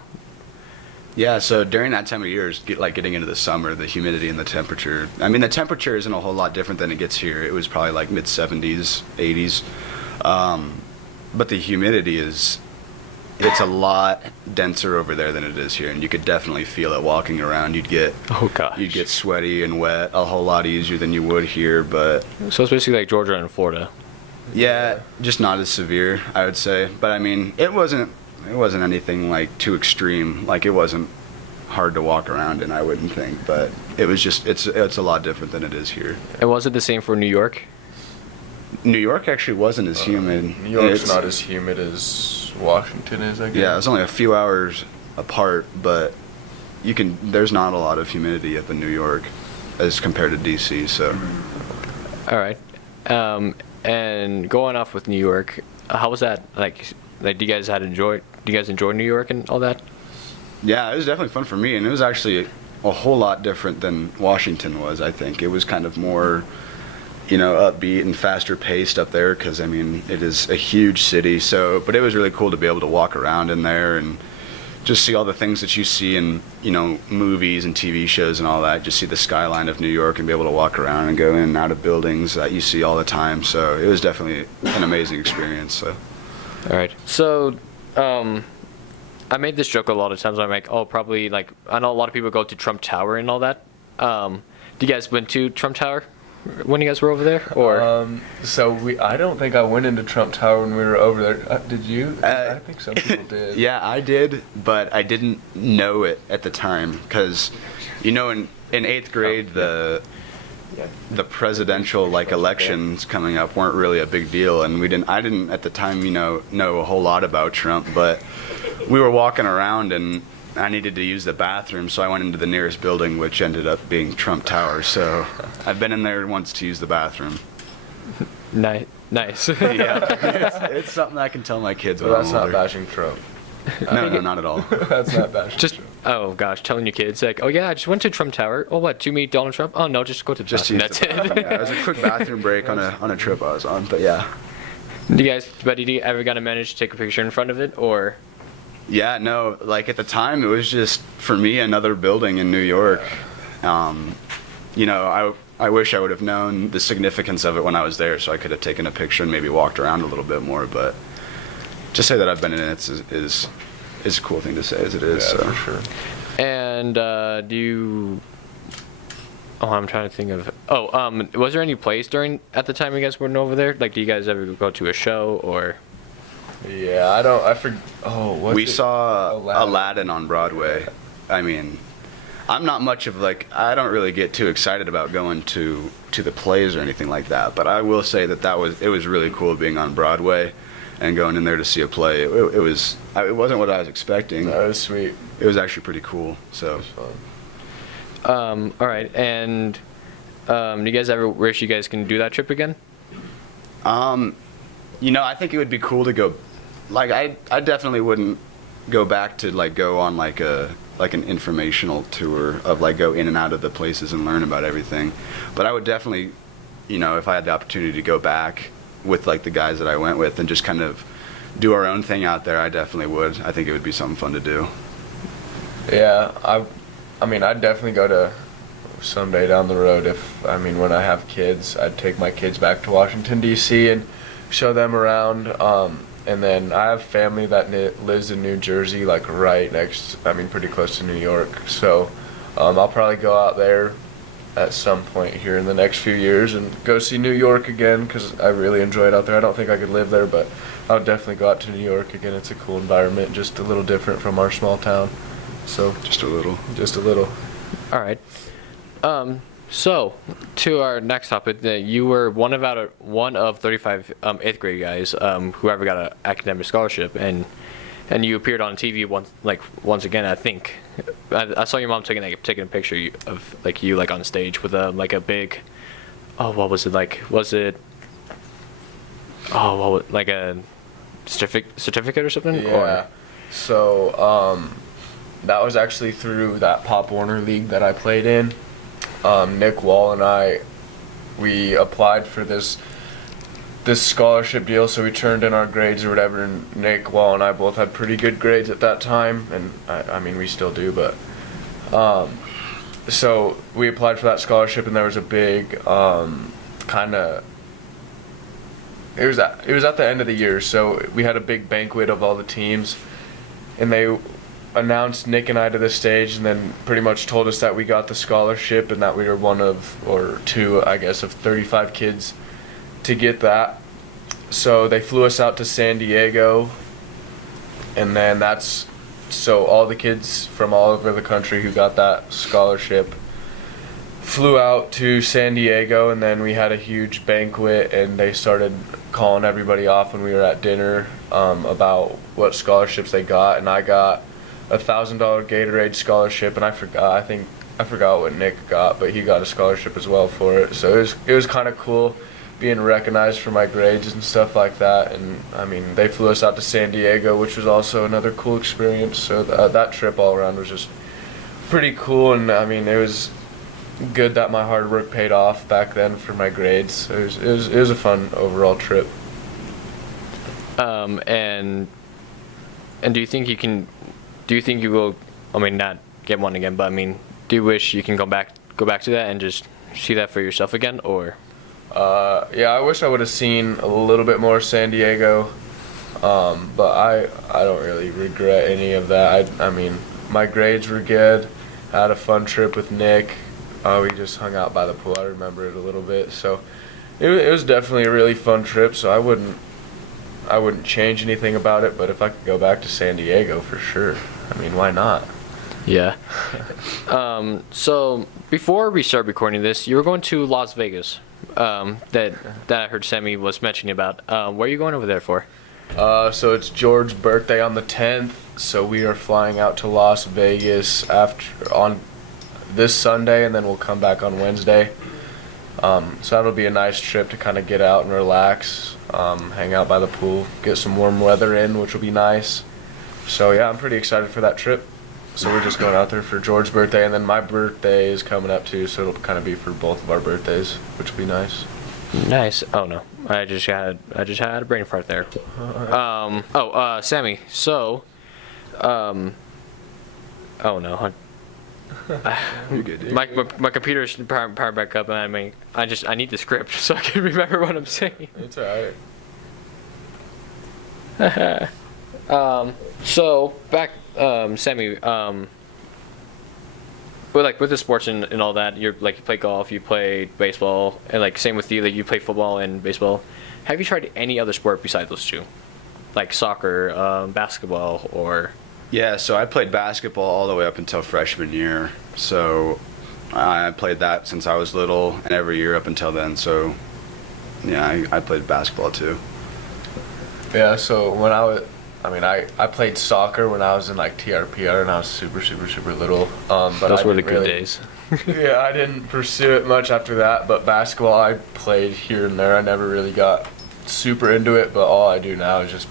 Yeah, so during that time of year, getting into the summer, the humidity and the temperature. I mean, the temperature isn't a whole lot different than it gets here. It was probably like mid-70s, 80s. But the humidity it's a lot denser over there than it is here, and you could definitely feel it walking around. You'd get sweaty and wet a whole lot easier than you would here. But so it's basically like Georgia and Florida. Yeah, just not as severe, I would say. But I mean, it wasn't anything like too extreme. Like, it wasn't hard to walk around in, I wouldn't think, but it was just it's a lot different than it is here. And was it the same for New York? New York actually wasn't as humid. New York's not as humid as Washington is, I guess. Yeah, it's only a few hours apart, but there's not a lot of humidity up in New York as compared to DC. So all right, and going off with New York, how was that? Like do you guys enjoy New York and all that? Yeah, it was definitely fun for me, and it was actually a whole lot different than Washington was. I think it was kind of more upbeat and faster paced up there, because I mean, it is a huge city. So but it was really cool to be able to walk around in there and just see all the things that you see in movies and TV shows and all that. Just see the skyline of New York and be able to walk around and go in and out of buildings that you see all the time. So it was definitely an amazing experience. So all right, so I made this joke a lot of times. I'm like, probably, like, I know a lot of people go to Trump Tower and all that. Do you guys went to Trump Tower when you guys were over there, or? I don't think I went into Trump Tower when we were over there. Did you? I think some people did. Yeah, I did, but I didn't know it at the time, because, in 8th grade, the presidential elections coming up weren't really a big deal, and I didn't at the time know a whole lot about Trump, but we were walking around and I needed to use the bathroom, so I went into the nearest building, which ended up being Trump Tower. So I've been in there once to use the bathroom. Nice. Yeah, it's something I can tell my kids. But that's not bashing Trump. No, not at all. That's not bashing Trump. Oh gosh, telling your kids like, oh yeah, I just went to Trump Tower. Oh what, to meet Donald Trump? Oh no, just go to the bathroom. That's it. Yeah, it was a quick bathroom break on a trip I was on, but yeah. Did you ever got to manage to take a picture in front of it, or? Yeah, no, like at the time it was just, for me, another building in New York. I wish I would have known the significance of it when I was there, so I could have taken a picture and maybe walked around a little bit more, but just say that I've been in it is a cool thing to say, as it is. Yeah, so. for sure. And Oh, I'm trying to think of. Was there any plays at the time you guys went over there? Like, do you guys ever go to a show or? Yeah, I don't. I forget. Oh, what? We saw Aladdin on Broadway. I mean, I'm not much of like, I don't really get too excited about going to the plays or anything like that. But I will say that it was really cool being on Broadway and going in there to see a play. It wasn't what I was expecting. That was sweet. It was actually pretty cool. So. It was fun. All right, and do you guys ever wish you guys can do that trip again? You know, I think it would be cool to go. Like, I definitely wouldn't go back to like go on like an informational tour of like go in and out of the places and learn about everything. But I would definitely, you know, if I had the opportunity to go back with like the guys that I went with and just kind of do our own thing out there, I definitely would. I think it would be something fun to do. Yeah, I mean, I'd definitely go to someday down the road when I have kids, I'd take my kids back to Washington, D.C. and show them around. And then I have family that lives in New Jersey, like right next, pretty close to New York. So I'll probably go out there at some point here in the next few years and go see New York again because I really enjoy it out there. I don't think I could live there, but I would definitely go out to New York again. It's a cool environment, just a little different from our small town. So just a little. All right. So to our next topic, you were one of 35 eighth grade guys who ever got an academic scholarship, and you appeared on TV once again. I think I saw your mom taking a picture of you on stage with a big. Oh, what was it like? Was it? Oh, like a certificate or something? Yeah. Or? So that was actually through that Pop Warner League that I played in. Nick Wall and we applied for this scholarship deal, so we turned in our grades or whatever, and Nick Wall and I both had pretty good grades at that time, and I mean we still do, but so we applied for that scholarship, and there was a big it was at the end of the year, so we had a big banquet of all the teams, and they announced Nick and I to the stage, and then pretty much told us that we got the scholarship and that we were one of, or two, I guess, of 35 kids to get that. So they flew us out to San Diego, and then so all the kids from all over the country who got that scholarship flew out to San Diego, and then we had a huge banquet, and they started calling everybody off when we were at dinner about what scholarships they got, and I got a $1,000 Gatorade scholarship, and I forgot what Nick got, but he got a scholarship as well for it. So it was kind of cool being recognized for my grades and stuff like that. And I mean, they flew us out to San Diego, which was also another cool experience. So that trip all around was just pretty cool, and I mean, it was good that my hard work paid off back then for my grades. So it was a fun overall trip. And do you think you will, not get one again, but do you wish you can go back to that and just see that for yourself again, or? Yeah, I wish I would have seen a little bit more San Diego, but I don't really regret any of that. I mean, my grades were good. I had a fun trip with Nick. We just hung out by the pool. I remember it a little bit. So it was definitely a really fun trip, so I wouldn't change anything about it, but if I could go back to San Diego, for sure. I mean, why not? Yeah. So before we start recording this, you were going to Las Vegas. That I heard Sammy was mentioning about. Where are you going over there for? So it's George's birthday on the 10th, so we are flying out to Las Vegas on this Sunday, and then we'll come back on Wednesday. So that'll be a nice trip to kind of get out and relax. Hang out by the pool, get some warm weather in, which will be nice. So yeah, I'm pretty excited for that trip. So we're just going out there for George's birthday, and then my birthday is coming up too, so it'll kind of be for both of our birthdays, which will be nice. Nice. Oh no, I just had a brain fart there. Sammy. So, oh no. You're good, dude. My computer's powered back up, and I need the script so I can remember what I'm saying. It's alright. So back, Sammy. like with the sports and all that, you're like you play golf, you play baseball, and like same with you, like you play football and baseball. Have you tried any other sport besides those two, like soccer, basketball, or? Yeah, so I played basketball all the way up until freshman year. So I played that since I was little, and every year up until then. So yeah, I played basketball too. Yeah, so when I played soccer when I was in like TRPR and I was super little. But Those I were the didn't good really, days. Yeah, I didn't pursue it much after that. But basketball, I played here and there. I never really got super into it. But all I do now is just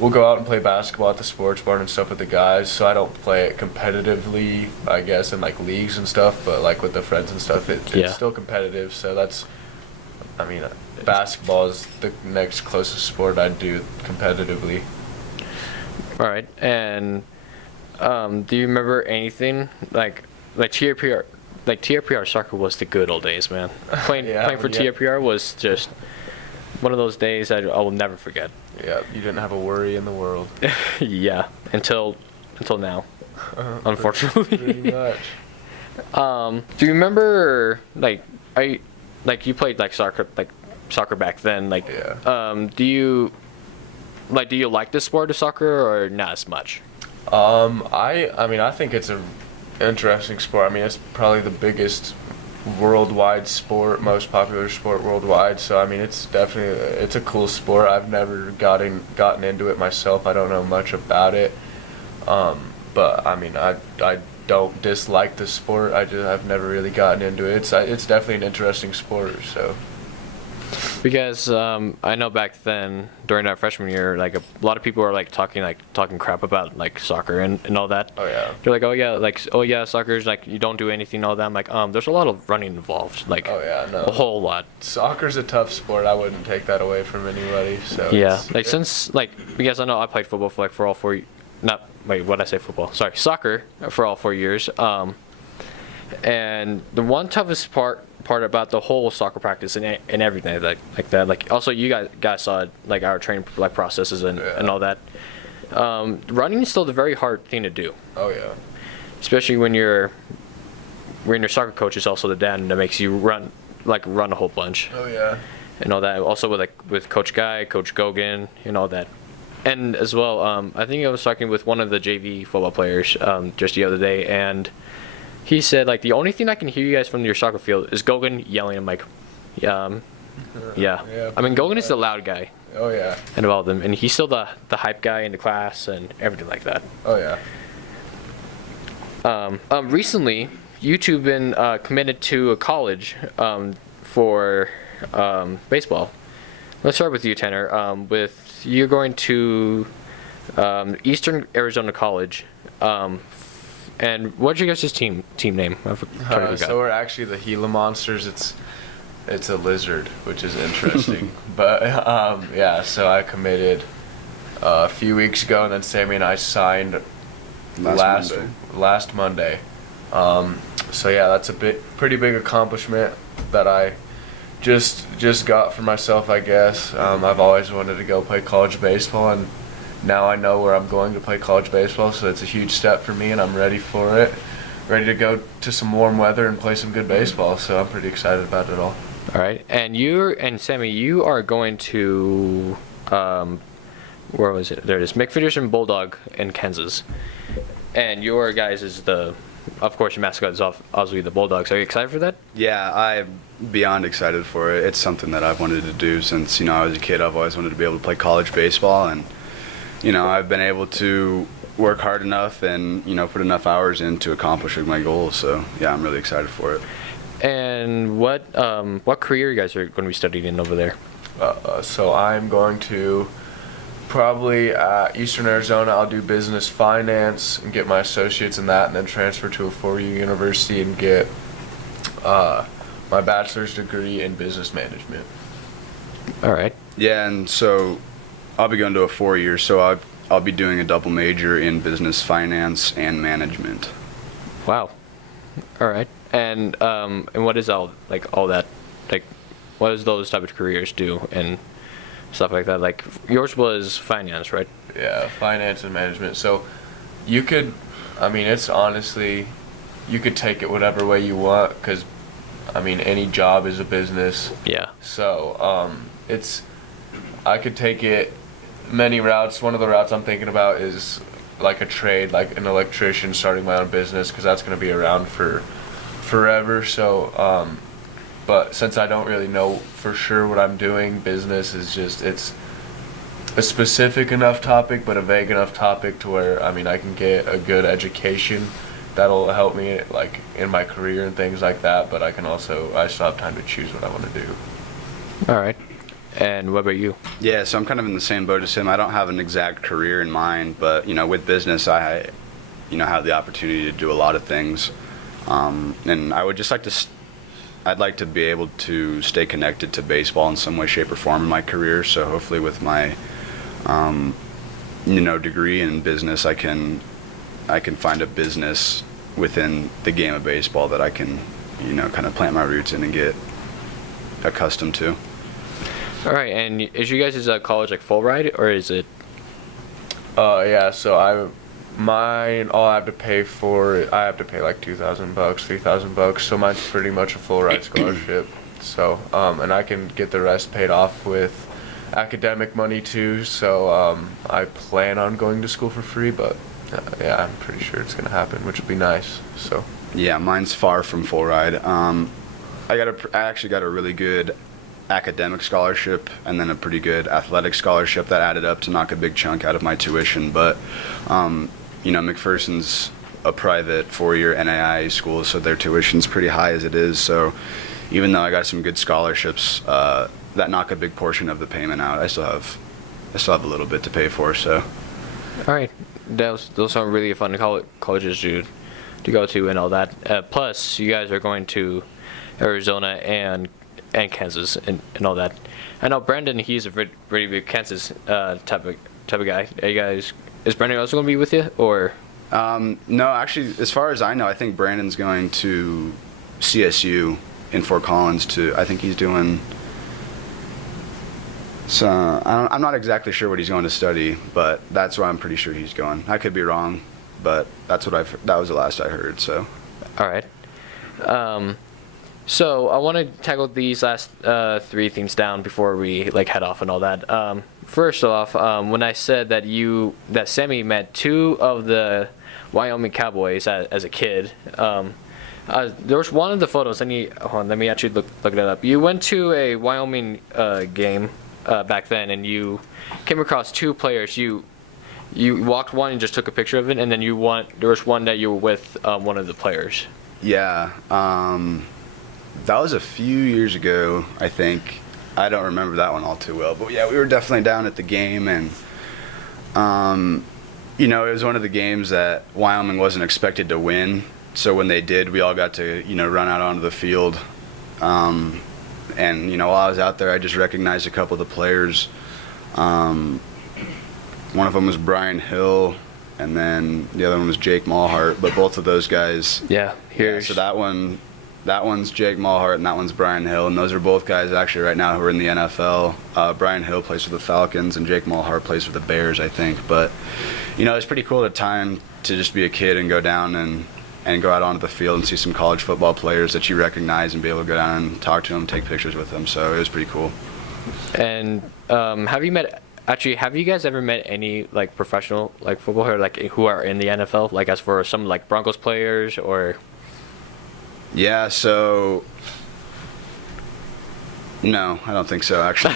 we'll go out and play basketball at the sports bar and stuff with the guys. So I don't play it competitively, I guess, in like leagues and stuff. But like with the friends and stuff, it's still competitive. So basketball is the next closest sport I do competitively. All right, and do you remember anything like TRPR? Like TRPR soccer was the good old days, man. Playing for TRPR was just one of those days I will never forget. Yeah, you didn't have a worry in the world. Yeah, until now, unfortunately. Pretty much. Do you remember you played soccer back then? Do you like the sport of soccer or not as much? I think it's a interesting sport. I mean, it's probably the biggest worldwide sport, most popular sport worldwide. So I mean, it's a cool sport. I've never gotten into it myself. I don't know much about it. But I mean, I don't dislike the sport. I've never really gotten into it. It's definitely an interesting sport. So. Because I know back then during our freshman year, like a lot of people were talking crap about soccer and all that. Oh yeah. They're like, soccer's like you don't do anything and all that. I'm like, there's a lot of running involved. Oh yeah, no. A whole lot. Soccer's a tough sport. I wouldn't take that away from anybody. So. Yeah, because I know I played football for all 4. What did I say? Football. Sorry, soccer for all 4 years. And the one toughest part about the whole soccer practice and everything like that, also you guys saw our training processes and all that. Running is still the very hard thing to do. Oh yeah. Especially when your soccer coach is also the dad and that makes you run a whole bunch. Oh yeah. And all that. Also with Coach Guy, Coach Gogan, and all that. And as well, I think I was talking with one of the JV football players just the other day, and he said, the only thing I can hear you guys from your soccer field is Gogan yelling. I'm like, yeah. I mean, Gogan is the loud guy. Oh, yeah. And of all of them. And he's still the hype guy in the class and everything like that. Oh, yeah. Recently, you've been committed to a college for baseball. Let's start with you, Tannor. You're going to Eastern Arizona College. And what's your guys' team name? So we're actually the Gila Monsters. It's a lizard, which is interesting. But so I committed a few weeks ago, and then Sammy and I signed last Monday. So yeah, that's a pretty big accomplishment that I just got for myself, I guess. I've always wanted to go play college baseball, and now I know where I'm going to play college baseball, so it's a huge step for me, and I'm ready for it. Ready to go to some warm weather and play some good baseball, so I'm pretty excited about it all. All right, and Sammy, you are going to where was it? There it is, McPherson Bulldog in Kansas, and your guys is of course your mascot is obviously the Bulldogs. Are you excited for that? Yeah, I'm beyond excited for it. It's something that I've wanted to do since I was a kid. I've always wanted to be able to play college baseball, and I've been able to work hard enough and put enough hours in to accomplishing my goals. So yeah, I'm really excited for it. And what career you guys are going to be studying over there? So I'm going to probably Eastern Arizona. I'll do business finance and get my associates in that, and then transfer to a 4-year university and get my bachelor's degree in business management. All right. Yeah, and so I'll be going to a 4 year, so I'll be doing a double major in business finance and management. Wow. All right. And what is all that, what does those type of careers do and stuff like that? Like yours was finance, right? Yeah, finance and management. So you could, it's honestly you could take it whatever way you want, because I mean any job is a business. Yeah. So I could take it many routes. One of the routes I'm thinking about is like a trade, like an electrician, starting my own business, because that's going to be around for forever. So but since I don't really know for sure what I'm doing, business is just, it's a specific enough topic but a vague enough topic to where I mean I can get a good education that'll help me like in my career and things like that, but I still have time to choose what I want to do. All right. And what about you? Yeah, so I'm kind of in the same boat as him. I don't have an exact career in mind, but with business, I have the opportunity to do a lot of things, and I would just like to. I'd like to be able to stay connected to baseball in some way, shape, or form in my career. So hopefully, with my degree in business, I can find a business within the game of baseball that I can kind of plant my roots in and get accustomed to. All right, and is you guys' college like full ride, or is it? Yeah, so all I have to pay like $2,000, $3,000, so mine's pretty much a full ride scholarship. So, and I can get the rest paid off with academic money too. So, I plan on going to school for free, but yeah, I'm pretty sure it's gonna happen, which would be nice. So. Yeah, mine's far from full ride. I actually got a really good academic scholarship and then a pretty good athletic scholarship that added up to knock a big chunk out of my tuition. But McPherson's a private 4-year NAIA school, so their tuition's pretty high as it is. So even though I got some good scholarships that knock a big portion of the payment out, I still have a little bit to pay for. So All right, those sound really fun colleges to go to and all that. Plus, you guys are going to Arizona and Kansas and all that. I know Brandon, he's a pretty big Kansas type of guy. Is Brandon also going to be with you, or? No, actually, as far as I know, I think Brandon's going to CSU in Fort Collins I think he's doing. So I'm not exactly sure what he's going to study, but that's where I'm pretty sure he's going. I could be wrong, but that was the last I heard. So. All right. So I want to tackle these last 3 things down before we head off and all that. First off, when I said that Sammy met 2 of the Wyoming Cowboys as a kid, there was one of the photos. Let me actually look it up. You went to a Wyoming game back then, and you came across 2 players. You walked one and just took a picture of it, and then there was one that you were with one of the players. Yeah. That was a few years ago, I think. I don't remember that one all too well. But yeah, we were definitely down at the game, and it was one of the games that Wyoming wasn't expected to win. So when they did, we all got to, run out onto the field. And, while I was out there, I just recognized a couple of the players. One of them was Brian Hill, and then the other one was Jake Malhart. But both of those guys. Yeah, so that one's Jake Malhart, and that one's Brian Hill, and those are both guys actually right now who are in the NFL. Brian Hill plays for the Falcons, and Jake Malhart plays for the Bears, I think. But, it's pretty cool at the time to just be a kid and go down and go out onto the field and see some college football players that you recognize and be able to go down and talk to them, take pictures with them. So it was pretty cool. And have you guys ever met any professional football or who are in the NFL? As for some Broncos players or? Yeah, so no, I don't think so, actually.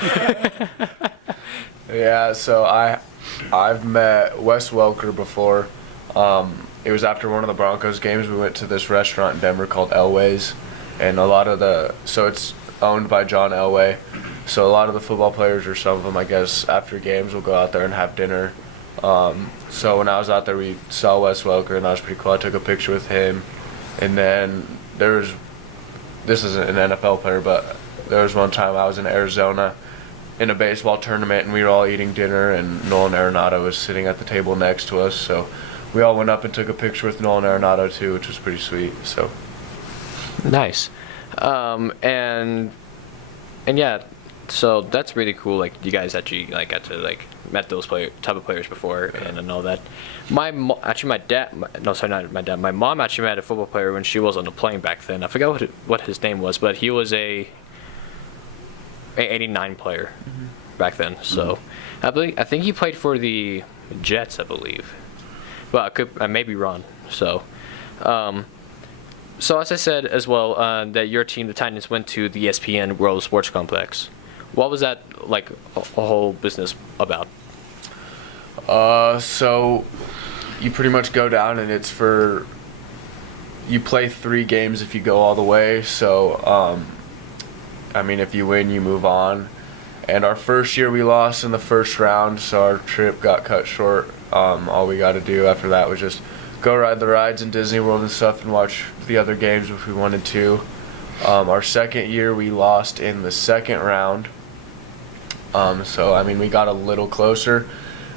Yeah, so I've met Wes Welker before. It was after one of the Broncos games. We went to this restaurant in Denver called Elway's, and so it's owned by John Elway. So a lot of the football players, or some of them, I guess, after games will go out there and have dinner. So when I was out there, we saw Wes Welker, and that was pretty cool. I took a picture with him, and then this isn't an NFL player, but there was one time I was in Arizona in a baseball tournament, and we were all eating dinner, and Nolan Arenado was sitting at the table next to us. So we all went up and took a picture with Nolan Arenado too, which was pretty sweet. So nice. And yeah, So that's really cool. Like you guys actually like got to like met those type of players before and know that. My mom actually met a football player when she was on the plane back then. I forgot what his name was, but he was a 89 player back then. So I think he played for the Jets, I believe. But I may be wrong. So. So as I said as well, that your team, the Titans, went to the ESPN World Sports Complex. What was that like a whole business about? So you pretty much go down and you play 3 games if you go all the way. So, I mean, if you win, you move on. And our first year we lost in the first round, so our trip got cut short. All we got to do after that was just go ride the rides in Disney World and stuff and watch the other games if we wanted to. Our second year we lost in the second round. So, I mean, we got a little closer,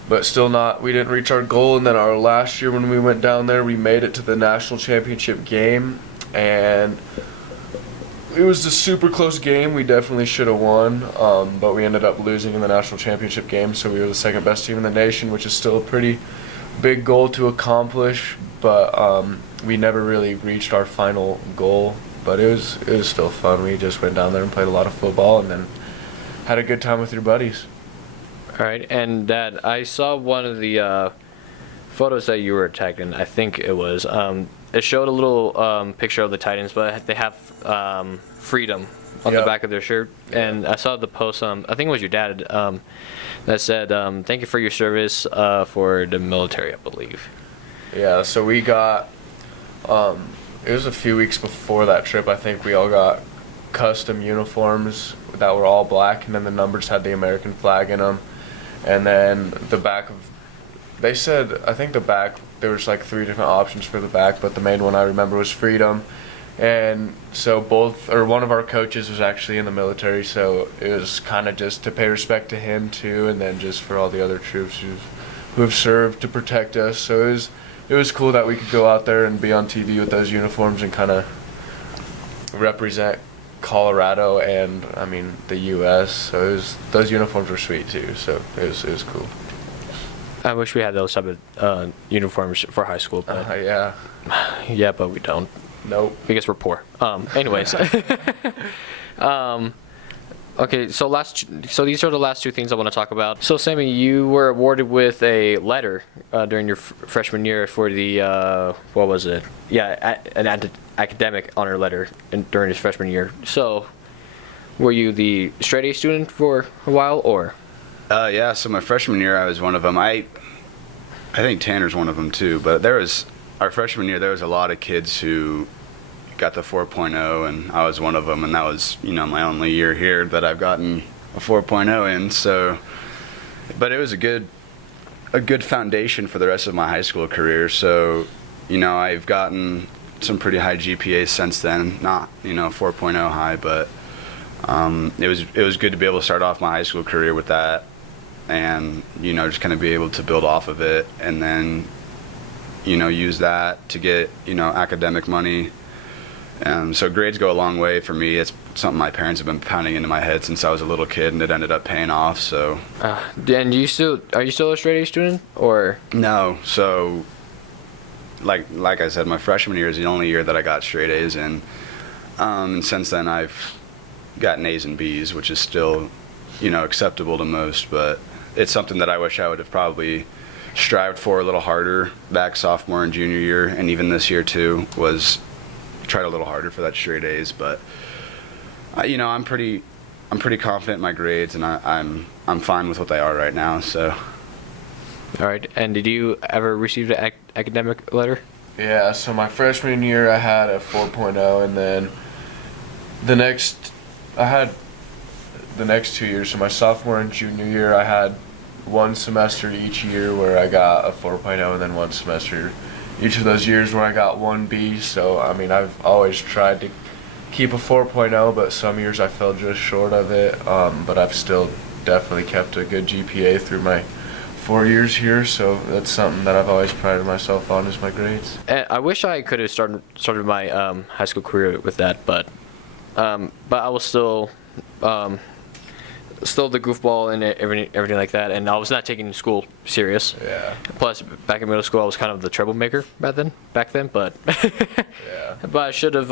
but still we didn't reach our goal. And then our last year when we went down there, we made it to the national championship game. And it was a super close game. We definitely should have won, but we ended up losing in the national championship game. So we were the second best team in the nation, which is still a pretty big goal to accomplish, but we never really reached our final goal. But it was still fun. We just went down there and played a lot of football and then had a good time with your buddies. All right, and Dad, I saw one of the photos that you were tagged in. I think it was. It showed a little picture of the Titans, but they have freedom on the back of their shirt. And I saw the post. I think it was your dad. That said, "Thank you for your service for the military," I believe. Yeah, so we got. It was a few weeks before that trip. I think we all got custom uniforms that were all black, and then the numbers had the American flag in them. And then the back of, they said, I think the back, there was like 3 different options for the back, but the main one I remember was freedom. And so one of our coaches was actually in the military, so it was kind of just to pay respect to him too, and then just for all the other troops who have served to protect us. So it was cool that we could go out there and be on TV with those uniforms and kind of represent Colorado and, I mean, the U.S. So those uniforms were sweet too, so it was cool. I wish we had those type of uniforms for high school. But Yeah. Yeah, but we don't. Nope. Because we're poor. Anyways. Okay, so these are the last 2 things I want to talk about. So Sammy, you were awarded with a letter during your freshman year for the what was it? Yeah, an academic honor letter during his freshman year. So, were you the straight A student for a while, or? Yeah. So my freshman year, I was one of them. I think Tanner's one of them too. But our freshman year, there was a lot of kids who got the 4.0, and I was one of them, and that was, my only year here that I've gotten a 4.0 in. So, but it was a good foundation for the rest of my high school career. So, I've gotten some pretty high GPAs since then. Not 4.0 high, but it was good to be able to start off my high school career with that, and just kind of be able to build off of it, and then use that to get academic money. So grades go a long way for me. It's something my parents have been pounding into my head since I was a little kid, and it ended up paying off. So. And are you still a straight A student, or? No. So, like I said, my freshman year is the only year that I got straight A's in. And since then, I've gotten A's and B's, which is still, acceptable to most. But it's something that I wish I would have probably strived for a little harder back sophomore and junior year, and even this year too, was tried a little harder for that straight A's. But I'm pretty confident in my grades, and I'm fine with what they are right now. So. All right. And did you ever receive an academic letter? Yeah. So my freshman year, I had a 4.0, and then the next 2 years. So my sophomore and junior year, I had one semester each year where I got a 4.0, and then one semester each of those years where I got 1B. So, I mean, I've always tried to keep a 4.0, but some years I fell just short of it. But I've still definitely kept a good GPA through my 4 years here, so that's something that I've always prided myself on, is my grades. And I wish I could have started my high school career with that, but I was still still the goofball and everything like that, and I was not taking school serious. Yeah. Plus, back in middle school, I was kind of the troublemaker back then, but Yeah. but I should have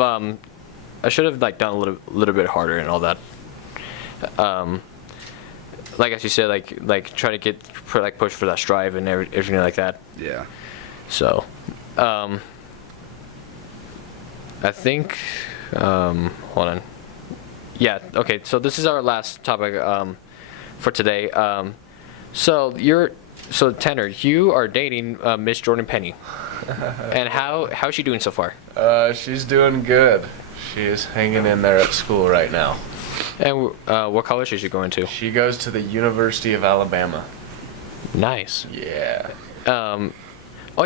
like done a little bit harder and all that. Like as you said, like try to push for that strive and everything like that. Yeah. So, I think, hold on. Yeah, okay, so this is our last topic for today. So Tannor, you are dating Miss Jordan Penny. And how's she doing so far? She's doing good. She is hanging in there at school right now. And what college is she going to? She goes to the University of Alabama. Nice. Yeah. Oh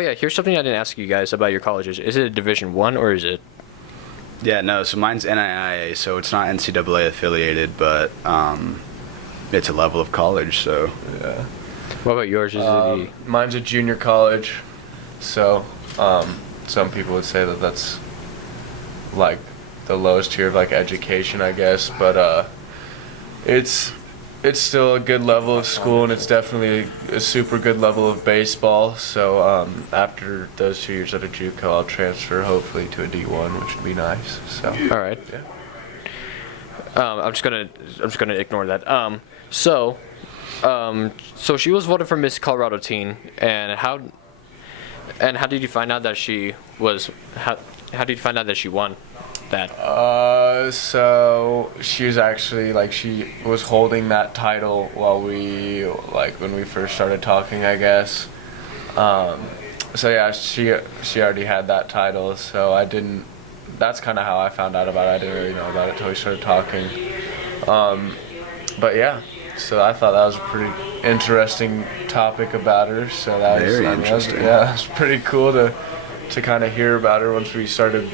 yeah, here's something I didn't ask you guys about your colleges. Is it a Division I or is it? Yeah, no, so mine's NIIA, so it's not NCAA affiliated, but it's a level of college, so. Yeah. What about yours? Is it Mine's a junior college, so some people would say that that's like the lowest tier of like education, I guess, but it's still a good level of school, and it's definitely a super good level of baseball. So after those 2 years at a JUCO, I'll transfer hopefully to a D1, which would be nice. So. all right. Yeah. I'm just gonna ignore that. So she was voted for Miss Colorado Teen, and how did you find out that she was how did you find out that she won that? So she was actually she was holding that title while when we first started talking, I guess. So yeah, she already had that title, so I didn't. That's kind of how I found out about it. I didn't really know about it until we started talking. But yeah, so I thought that was a pretty interesting topic about her. So that was Very interesting. Yeah, it was pretty cool to kind of hear about her once we started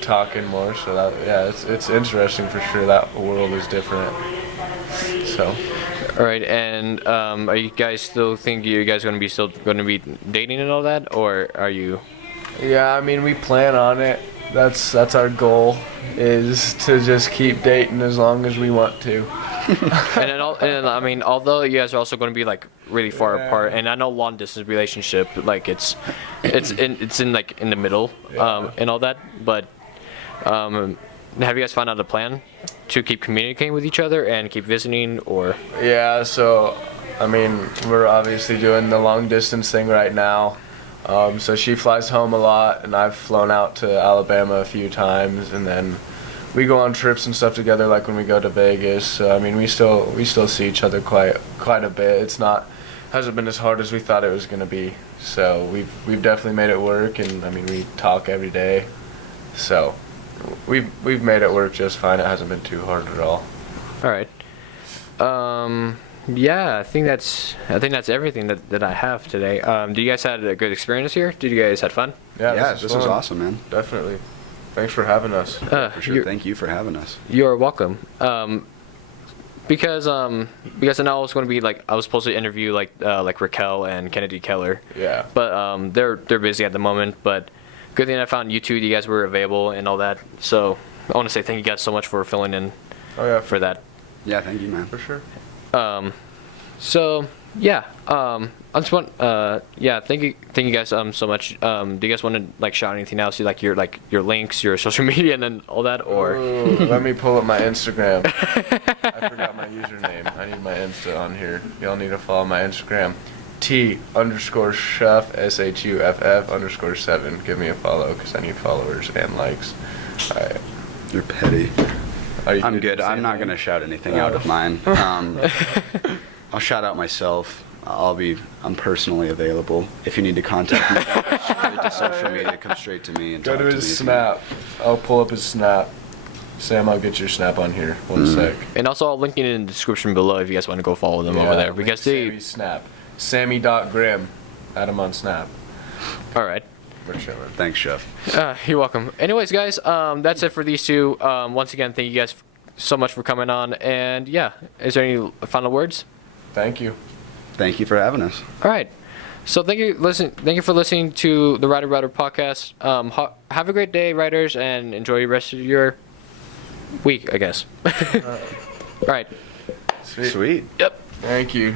talking more. So that, yeah, it's interesting for sure. That world is different. So. All right, and are you guys still think you guys going to be dating and all that, or are you? Yeah, I mean, we plan on it. That's our goal, is to just keep dating as long as we want to. and I mean, although you guys are also going to be like really far apart, and I know long distance relationship, like it's in like in the middle, and all that. But have you guys found out a plan to keep communicating with each other and keep visiting, or? Yeah, so I mean, we're obviously doing the long distance thing right now. So she flies home a lot, and I've flown out to Alabama a few times, and then we go on trips and stuff together, like when we go to Vegas. So I mean, we still see each other quite a bit. Hasn't been as hard as we thought it was gonna be. So we've definitely made it work, and I mean, we talk every day. So we've made it work just fine. It hasn't been too hard at all. All right. Yeah, I think that's everything that I have today. Do you guys had a good experience here? Did you guys had fun? Yeah, This was awesome, man. Definitely. Thanks for having us. For sure. Thank you for having us. You're welcome. Because I know I was going to be I was supposed to interview like Raquel and Kennedy Keller. Yeah. But they're busy at the moment. But good thing I found you two. You guys were available and all that. So I want to say thank you guys so much for filling in. Oh yeah. For that. Yeah, thank you, man. For sure. So yeah, I just want thank you guys so much. Do you guys want to shout anything else? You your links, your social media, and then all that, or? Ooh, let me pull up my Instagram. I forgot my username. I need my Insta on here. Y'all need to follow my Instagram. T_Shuff SHUFF_7. Give me a follow because I need followers and likes. All right. You're petty. I'm good. I'm not going gonna shout anything out of mine. I'll shout out myself. I'm personally available. If you need to contact me, straight to social media, come straight to me and Go talk to to his me. Snap. I'll pull up his Snap. Sam, I'll get your Snap on here. One sec. And also, I'll link it in the description below if you guys want to go follow them over there because Sammy's Snap. Sammy.Grimm. Add him on Snap. All right. We're chilling. Thanks, Chef. You're welcome. Anyways, guys, that's it for these two. Once again, thank you guys so much for coming on. And yeah, is there any final words? Thank you. Thank you for having us. All right. So thank you for listening to the Rowdy podcast. Have a great day, writers, and enjoy the rest of your week, I guess. All right. Sweet. Sweet. Yep. Thank you.